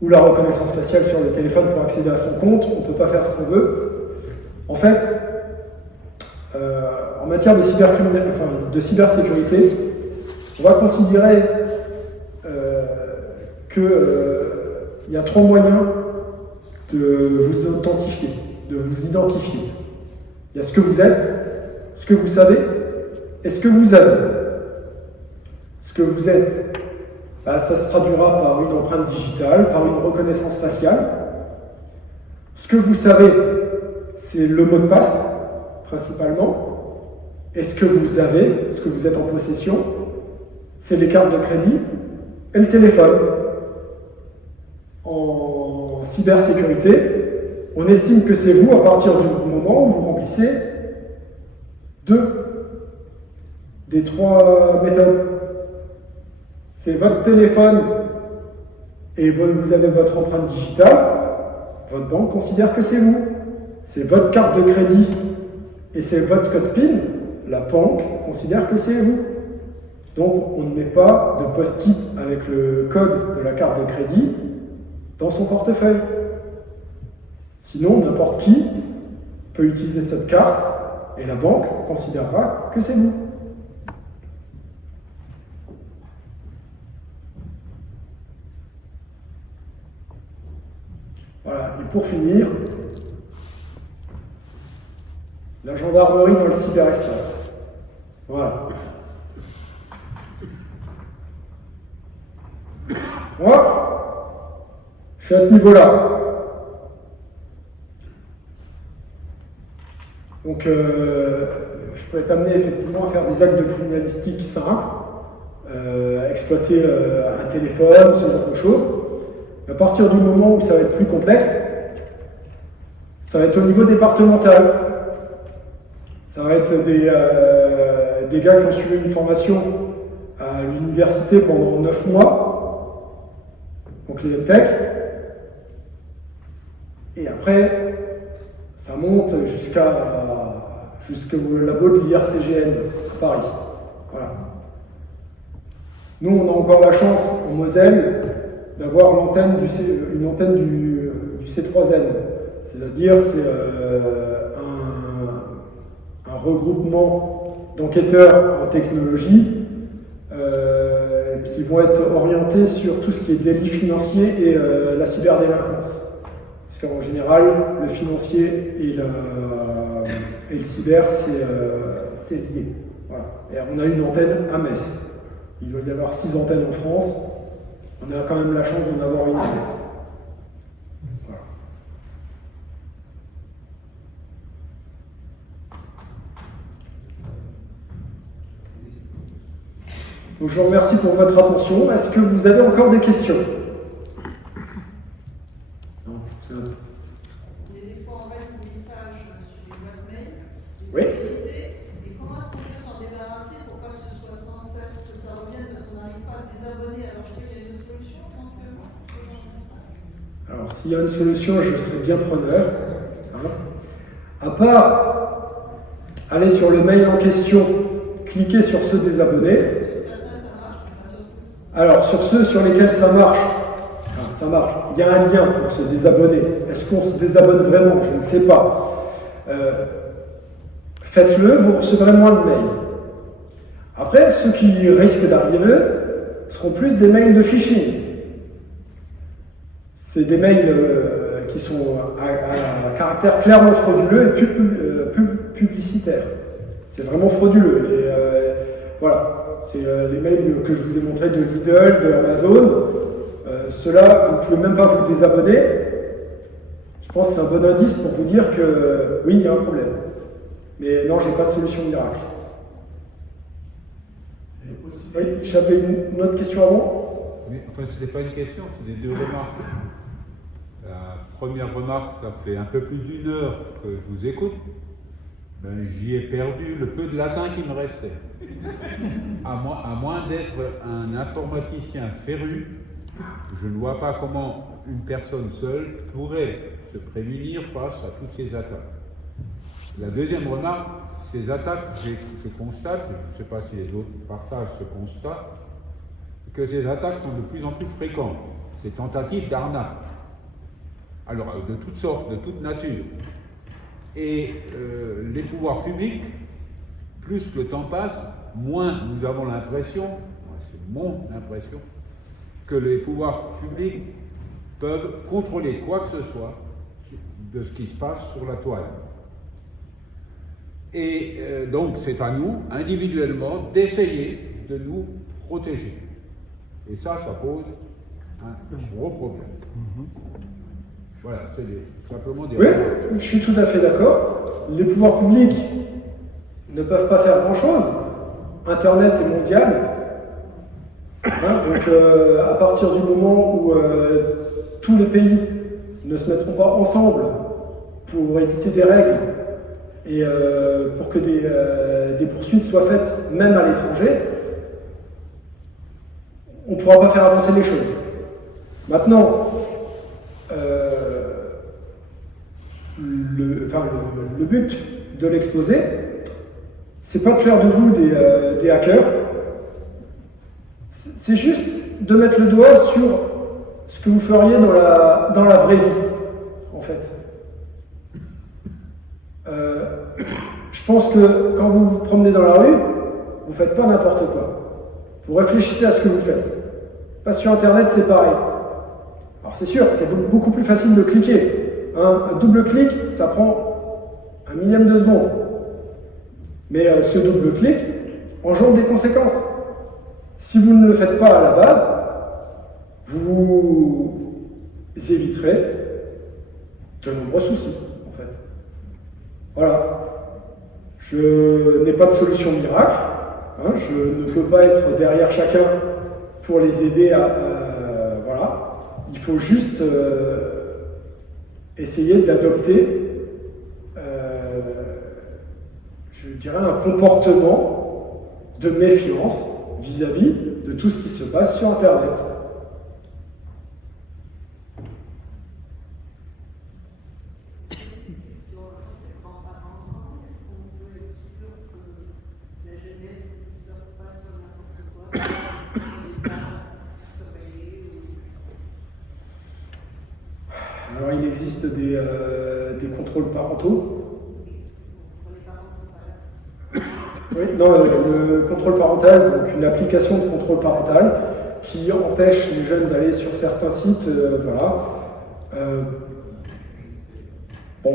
ou la reconnaissance faciale sur le téléphone pour accéder à son compte. On ne peut pas faire ce qu'on veut. En fait, en matière de cybersécurité, on va considérer qu'il y a 3 moyens de vous authentifier, de vous identifier. Il y a ce que vous êtes, ce que vous savez et ce que vous avez. Ce que vous êtes, ça se traduira par une empreinte digitale, par une reconnaissance faciale. Ce que vous savez, c'est le mot de passe, principalement. Et ce que vous avez, ce que vous êtes en possession, c'est les cartes de crédit et le téléphone. En cybersécurité, on estime que c'est vous à partir du moment où vous remplissez 2 des 3 méthodes. C'est votre téléphone et vous avez votre empreinte digitale, votre banque considère que c'est vous. C'est votre carte de crédit et c'est votre code PIN, la banque considère que c'est vous. Donc on ne met pas de post-it avec le code de la carte de crédit dans son portefeuille. Sinon, n'importe qui peut utiliser cette carte et la banque considérera que c'est vous. Voilà, et pour finir, la gendarmerie dans le cyberespace. Voilà. Moi, je suis à ce niveau-là. Donc, je peux être amené effectivement à faire des actes de criminalistique simples, exploiter un téléphone, ce genre de choses. À partir du moment où ça va être plus complexe, ça va être au niveau départemental. Ça va être des gars qui ont suivi une formation à l'université pendant 9 mois, donc les tech. Et après, ça monte jusqu'au labo de l'IRCGN à Paris. Voilà. Nous, on a encore la chance en Moselle d'avoir une antenne du C3N. C'est-à-dire, c'est un regroupement d'enquêteurs en technologie qui vont être orientés sur tout ce qui est délit financier et la cyberdélinquance. Parce qu'en général, le financier et le cyber, c'est lié. Voilà. Et on a une antenne à Metz. Il doit y avoir 6 antennes en France. On a quand même la chance d'en avoir une à Metz. Voilà. Donc, je vous remercie pour votre attention. Est-ce que vous avez encore des questions? Non, c'est un... Il y a des fois on envoie des messages sur les boîtes mail, des Oui. publicités, et comment est-ce qu'on peut s'en débarrasser pour pas que ce soit sans cesse, que ça revienne parce qu'on n'arrive pas à se désabonner? Alors je sais qu'il y a une solution éventuellement. Alors, s'il y a une solution, je serai bien preneur. Hein. À part aller sur le mail en question, cliquer sur se désabonner. Alors, sur ceux sur lesquels ça marche, ça marche. Il y a un lien pour se désabonner. Est-ce qu'on se désabonne vraiment? Je ne sais pas. Faites-le, vous recevrez moins de mails. Après, ceux qui risquent d'arriver seront plus des mails de phishing. C'est des mails qui sont à caractère clairement frauduleux et publicitaire. C'est vraiment frauduleux. Voilà. C'est les mails que je vous ai montrés de Lidl, de Amazon. Ceux-là, vous ne pouvez même pas vous désabonner. Je pense que c'est un bon indice pour vous dire que oui, il y a un problème. Mais non, je n'ai pas de solution miracle. Oui, j'avais une autre question avant. Oui, enfin, ce n'était pas une question, c'était 2 remarques. La première remarque, ça fait un peu plus d'1 heure que je vous écoute. Ben, j'y ai perdu le peu de latin qui me restait. À moins d'être un informaticien féru, je ne vois pas comment une personne seule pourrait se prémunir face à toutes ces attaques. La deuxième remarque, ces attaques, je constate, je ne sais pas si les autres partagent ce constat, que ces attaques sont de plus en plus fréquentes, ces tentatives d'arnaque. Alors, de toutes sortes, de toute nature. Et les pouvoirs publics, plus le temps passe, moins nous avons l'impression, c'est mon impression, que les pouvoirs publics peuvent contrôler quoi que ce soit de ce qui se passe sur la toile. Et donc c'est à nous, individuellement, d'essayer de nous protéger. Et ça pose un gros problème. Voilà, c'est simplement des... Oui, je suis tout à fait d'accord. Les pouvoirs publics ne peuvent pas faire grand-chose. Internet est mondial. Hein, donc, à partir du moment où tous les pays ne se mettront pas ensemble pour éditer des règles et pour que des poursuites soient faites, même à l'étranger, on ne pourra pas faire avancer les choses. Maintenant, le but de l'exposé, c'est pas de faire de vous des hackers, c'est juste de mettre le doigt sur ce que vous feriez dans la vraie vie, en fait. Je pense que quand vous vous promenez dans la rue, vous ne faites pas n'importe quoi. Vous réfléchissez à ce que vous faites. Pas sur Internet, c'est pareil. Alors c'est sûr, c'est beaucoup plus facile de cliquer. Un double clic, ça prend un millième de seconde. Mais ce double clic engendre des conséquences. Si vous ne le faites pas à la base, vous éviterez de nombreux soucis, en fait. Voilà. Je n'ai pas de solution miracle. Je ne peux pas être derrière chacun pour les aider à... voilà. Il faut juste essayer d'adopter, je dirais, un comportement de méfiance vis-à-vis de tout ce qui se passe sur Internet. Alors il existe des contrôles parentaux. Oui, non, le contrôle parental, donc une application de contrôle parental qui empêche les jeunes d'aller sur certains sites, voilà. Bon,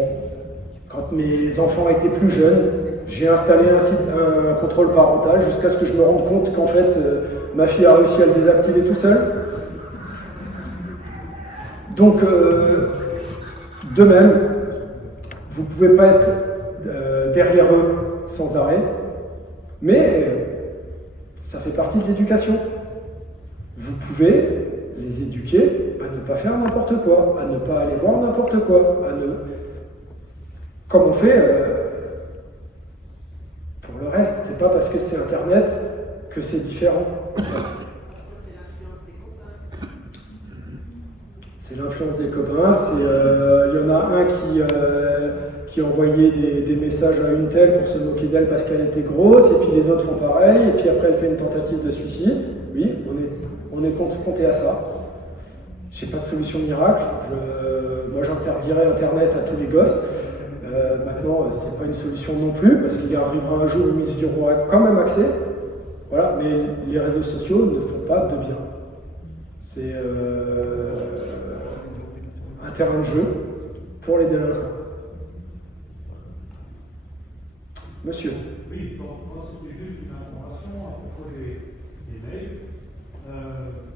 quand mes enfants étaient plus jeunes, j'ai installé un contrôle parental jusqu'à ce que je me rende compte qu'en fait, ma fille a réussi à le désactiver tout seul. Donc, de même, vous ne pouvez pas être derrière eux sans arrêt, mais ça fait partie de l'éducation. Vous pouvez les éduquer à ne pas faire n'importe quoi, à ne pas aller voir n'importe quoi, comme on fait pour le reste. C'est pas parce que c'est Internet que c'est différent. C'est l'influence des copains. Il y en a un qui envoyait des messages à une telle pour se moquer d'elle parce qu'elle était grosse, et puis les autres font pareil, et puis après elle fait une tentative de suicide. Oui, on est confronté à ça. J'ai pas de solution miracle. Moi j'interdirais Internet à tous les gosses. Maintenant, c'est pas une solution non plus, parce qu'il arrivera un jour où ils y auront quand même accès. Voilà, mais les réseaux sociaux ne font pas de bien. C'est un terrain de jeu pour les délinquants. Monsieur. Oui, donc moi c'était juste une information à propos des mails.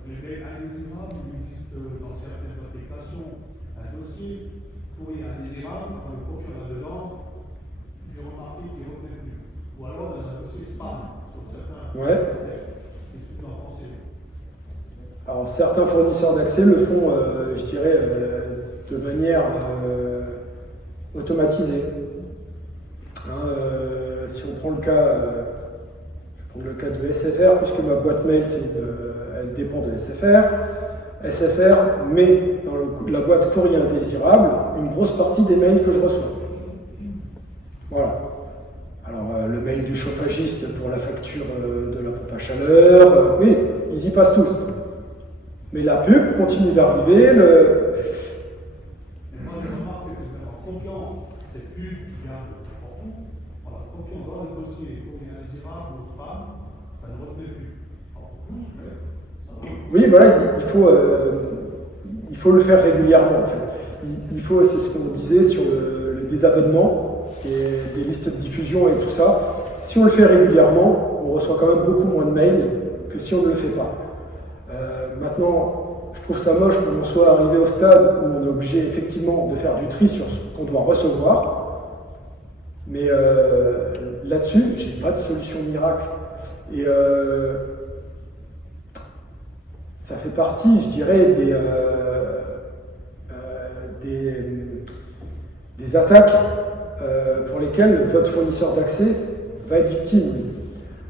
Les mails indésirables, il existe dans certaines applications un dossier courrier indésirable, on le copie là-dedans, j'ai remarqué qu'il ne revenait plus. Ou alors dans un dossier spam, sur certains systèmes. Qu'est-ce que vous en pensez? Alors certains fournisseurs d'accès le font, je dirais, de manière automatisée. Si on prend le cas, je prends le cas de SFR, puisque ma boîte mail, elle dépend de SFR. SFR met dans la boîte courrier indésirable une grosse partie des mails que je reçois. Voilà. Alors le mail du chauffagiste pour la facture de la pompe à chaleur, oui, ils y passent tous. Mais la pub continue d'arriver. Moi, je remarque que en copiant cette pub qui a en copiant dans le dossier courrier indésirable ou spam, ça ne revenait plus. Alors, tous, mais ça ne revenait plus. Oui, voilà, il faut le faire régulièrement, en fait. Il faut, c'est ce qu'on disait sur le désabonnement et des listes de diffusion et tout ça. Si on le fait régulièrement, on reçoit quand même beaucoup moins de mails que si on ne le fait pas. Maintenant, je trouve ça moche qu'on soit arrivé au stade où on est obligé effectivement de faire du tri sur ce qu'on doit recevoir. Mais là-dessus, j'ai pas de solution miracle. Et ça fait partie, je dirais, des attaques pour lesquelles votre fournisseur d'accès va être victime.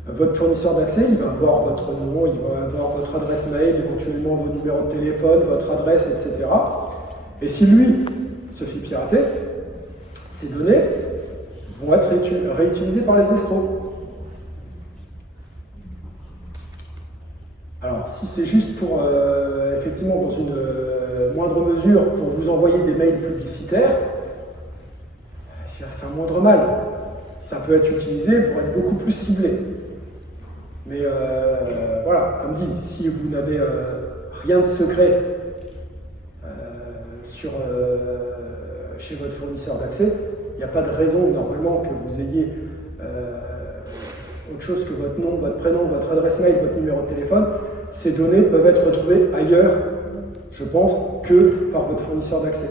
Votre fournisseur d'accès, il va avoir votre nom, il va avoir votre adresse mail, éventuellement vos numéros de téléphone, votre adresse, etc. Et si lui se fait pirater, ces données vont être réutilisées par les escrocs. Alors, Alors si c'est juste pour, effectivement, dans une moindre mesure, pour vous envoyer des mails publicitaires, c'est un moindre mal. Ça peut être utilisé pour être beaucoup plus ciblé. Mais voilà, comme dit, si vous n'avez rien de secret chez votre fournisseur d'accès, il n'y a pas de raison normalement que vous ayez autre chose que votre nom, votre prénom, votre adresse mail, votre numéro de téléphone. Ces données peuvent être retrouvées ailleurs, je pense, que par votre fournisseur d'accès.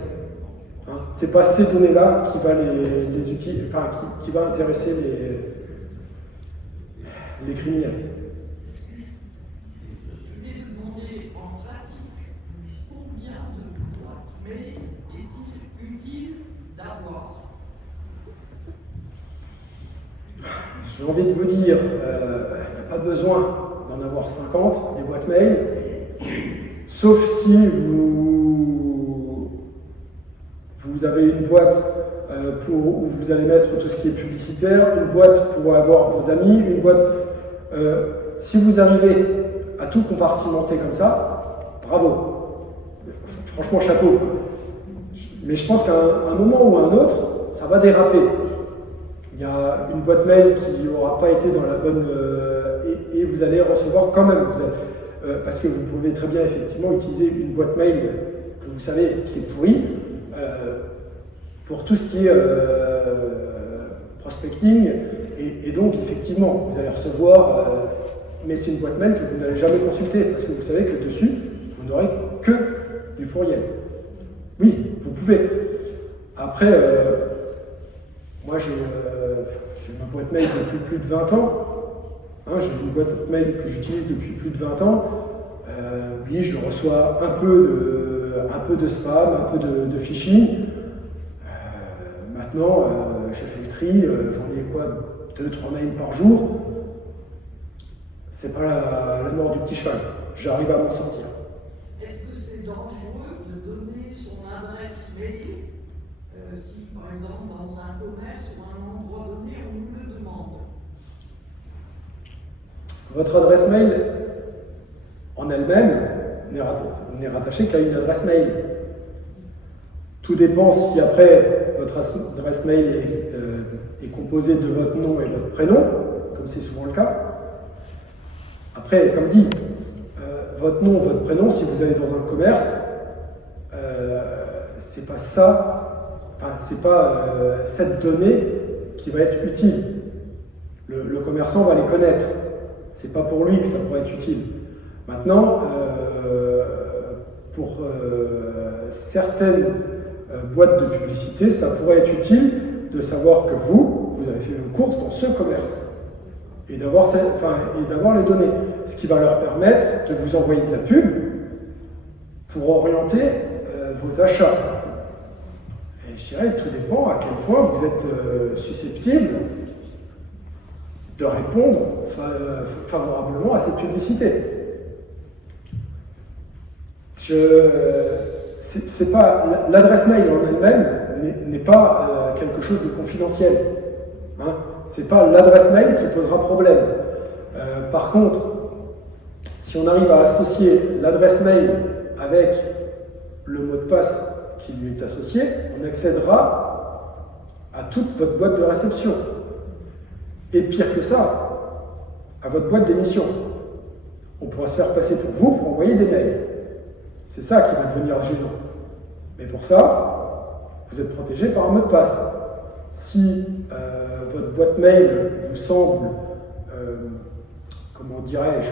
Hein, c'est pas ces données-là qui va qui va intéresser les criminels. Je voulais vous demander en pratique combien de boîtes mail est-il utile d'avoir? J'ai envie de vous dire, il n'y a pas besoin d'en avoir 50, des boîtes mail, sauf si vous avez une boîte où vous allez mettre tout ce qui est publicitaire, une boîte pour avoir vos amis, une boîte... si vous arrivez à tout compartimenter comme ça, bravo. Franchement, chapeau. Mais je pense qu'à un moment ou à un autre, ça va déraper. Il y a une boîte mail qui n'aura pas été dans la bonne... et vous allez recevoir quand même. Parce que vous pouvez très bien effectivement utiliser une boîte mail que vous savez qui est pourrie pour tout ce qui est prospecting. Et donc effectivement, vous allez recevoir... mais c'est une boîte mail que vous n'allez jamais consulter parce que vous savez que dessus, vous n'aurez que du courriel. Oui, vous pouvez. Après... moi, j'ai ma boîte mail depuis plus de 20 ans. Hein, j'ai une boîte mail que j'utilise depuis plus de 20 ans. Oui, je reçois un peu de spam, un peu de phishing. Maintenant, je fais le tri. J'en ai quoi, 2-3 mails par jour. C'est pas la mort du petit cheval. J'arrive à m'en sortir. Est-ce que c'est dangereux de donner son adresse mail si, par exemple, dans un commerce ou un endroit donné, on nous le demande? Votre adresse mail, en elle-même, n'est rattachée qu'à une adresse mail. Tout dépend si après, votre adresse mail est composée de votre nom et votre prénom, comme c'est souvent le cas. Après, comme dit, votre nom, votre prénom, si vous allez dans un commerce, c'est pas ça, enfin, c'est pas cette donnée qui va être utile. Le commerçant va les connaître. C'est pas pour lui que ça pourrait être utile. Maintenant, pour certaines boîtes de publicité, ça pourrait être utile de savoir que vous avez fait vos courses dans ce commerce et d'avoir les données. Ce qui va leur permettre de vous envoyer de la pub pour orienter vos achats. Et je dirais, tout dépend à quel point vous êtes susceptible de répondre favorablement à cette publicité. C'est pas l'adresse mail en elle-même n'est pas quelque chose de confidentiel. Hein, c'est pas l'adresse mail qui posera problème. Par contre, si on arrive à associer l'adresse mail avec le mot de passe qui lui est associé, on accédera à toute votre boîte de réception. Et pire que ça, à votre boîte d'émission. On pourra se faire passer pour vous pour envoyer des mails. C'est ça qui va devenir gênant. Mais pour ça, vous êtes protégé par un mot de passe. Si votre boîte mail vous semble, comment dirais-je,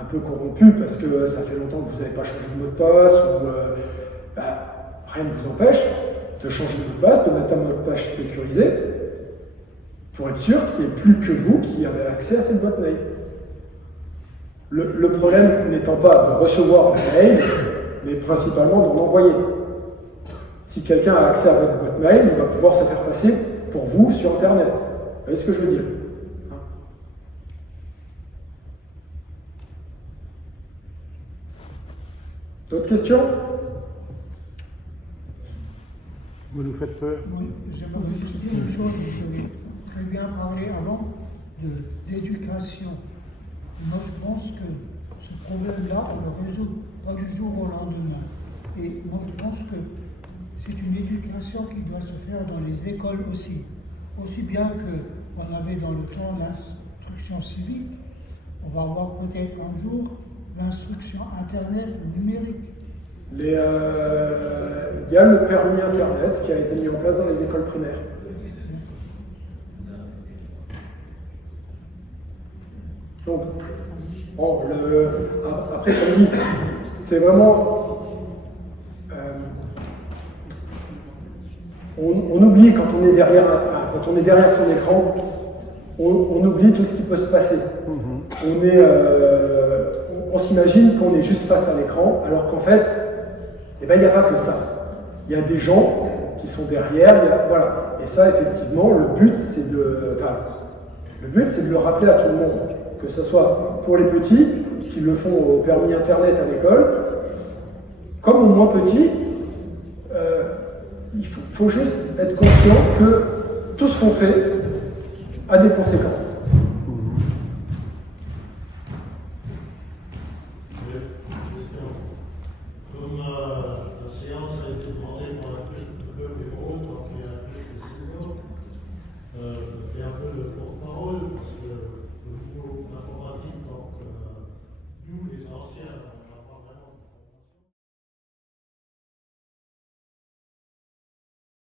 un peu corrompue parce que ça fait longtemps que vous n'avez pas changé de mot de passe, ou rien ne vous empêche de changer de mot de passe, de mettre un mot de passe sécurisé, pour être sûr qu'il n'y ait plus que vous qui avez accès à cette boîte mail. Le problème n'étant pas de recevoir un mail, mais principalement d'en envoyer. Si quelqu'un a accès à votre boîte mail, il va pouvoir se faire passer pour vous sur Internet. Vous voyez ce que je veux dire? D'autres questions? Vous nous faites peur? Oui, j'aimerais dire une chose, vous avez très bien parlé avant d'éducation. Moi, je pense que ce problème-là, on le résout pas du jour au lendemain. Et moi, je pense que c'est une éducation qui doit se faire dans les écoles aussi. Aussi bien qu'on avait dans le temps l'instruction civique, on va avoir peut-être un jour l'instruction Internet ou numérique. Il y a le permis Internet qui a été mis en place dans les écoles primaires. Donc, bon, après, comme dit, c'est vraiment... on oublie quand on est derrière son écran, on oublie tout ce qui peut se passer. On s'imagine qu'on est juste face à l'écran, alors qu'en fait, il n'y a pas que ça. Il y a des gens qui sont derrière, voilà. Et ça, effectivement, le but, c'est de le rappeler à tout le monde, que ce soit pour les petits, qui le font au permis Internet à l'école, comme aux moins petits. Il faut juste être conscient que tout ce qu'on fait a des conséquences.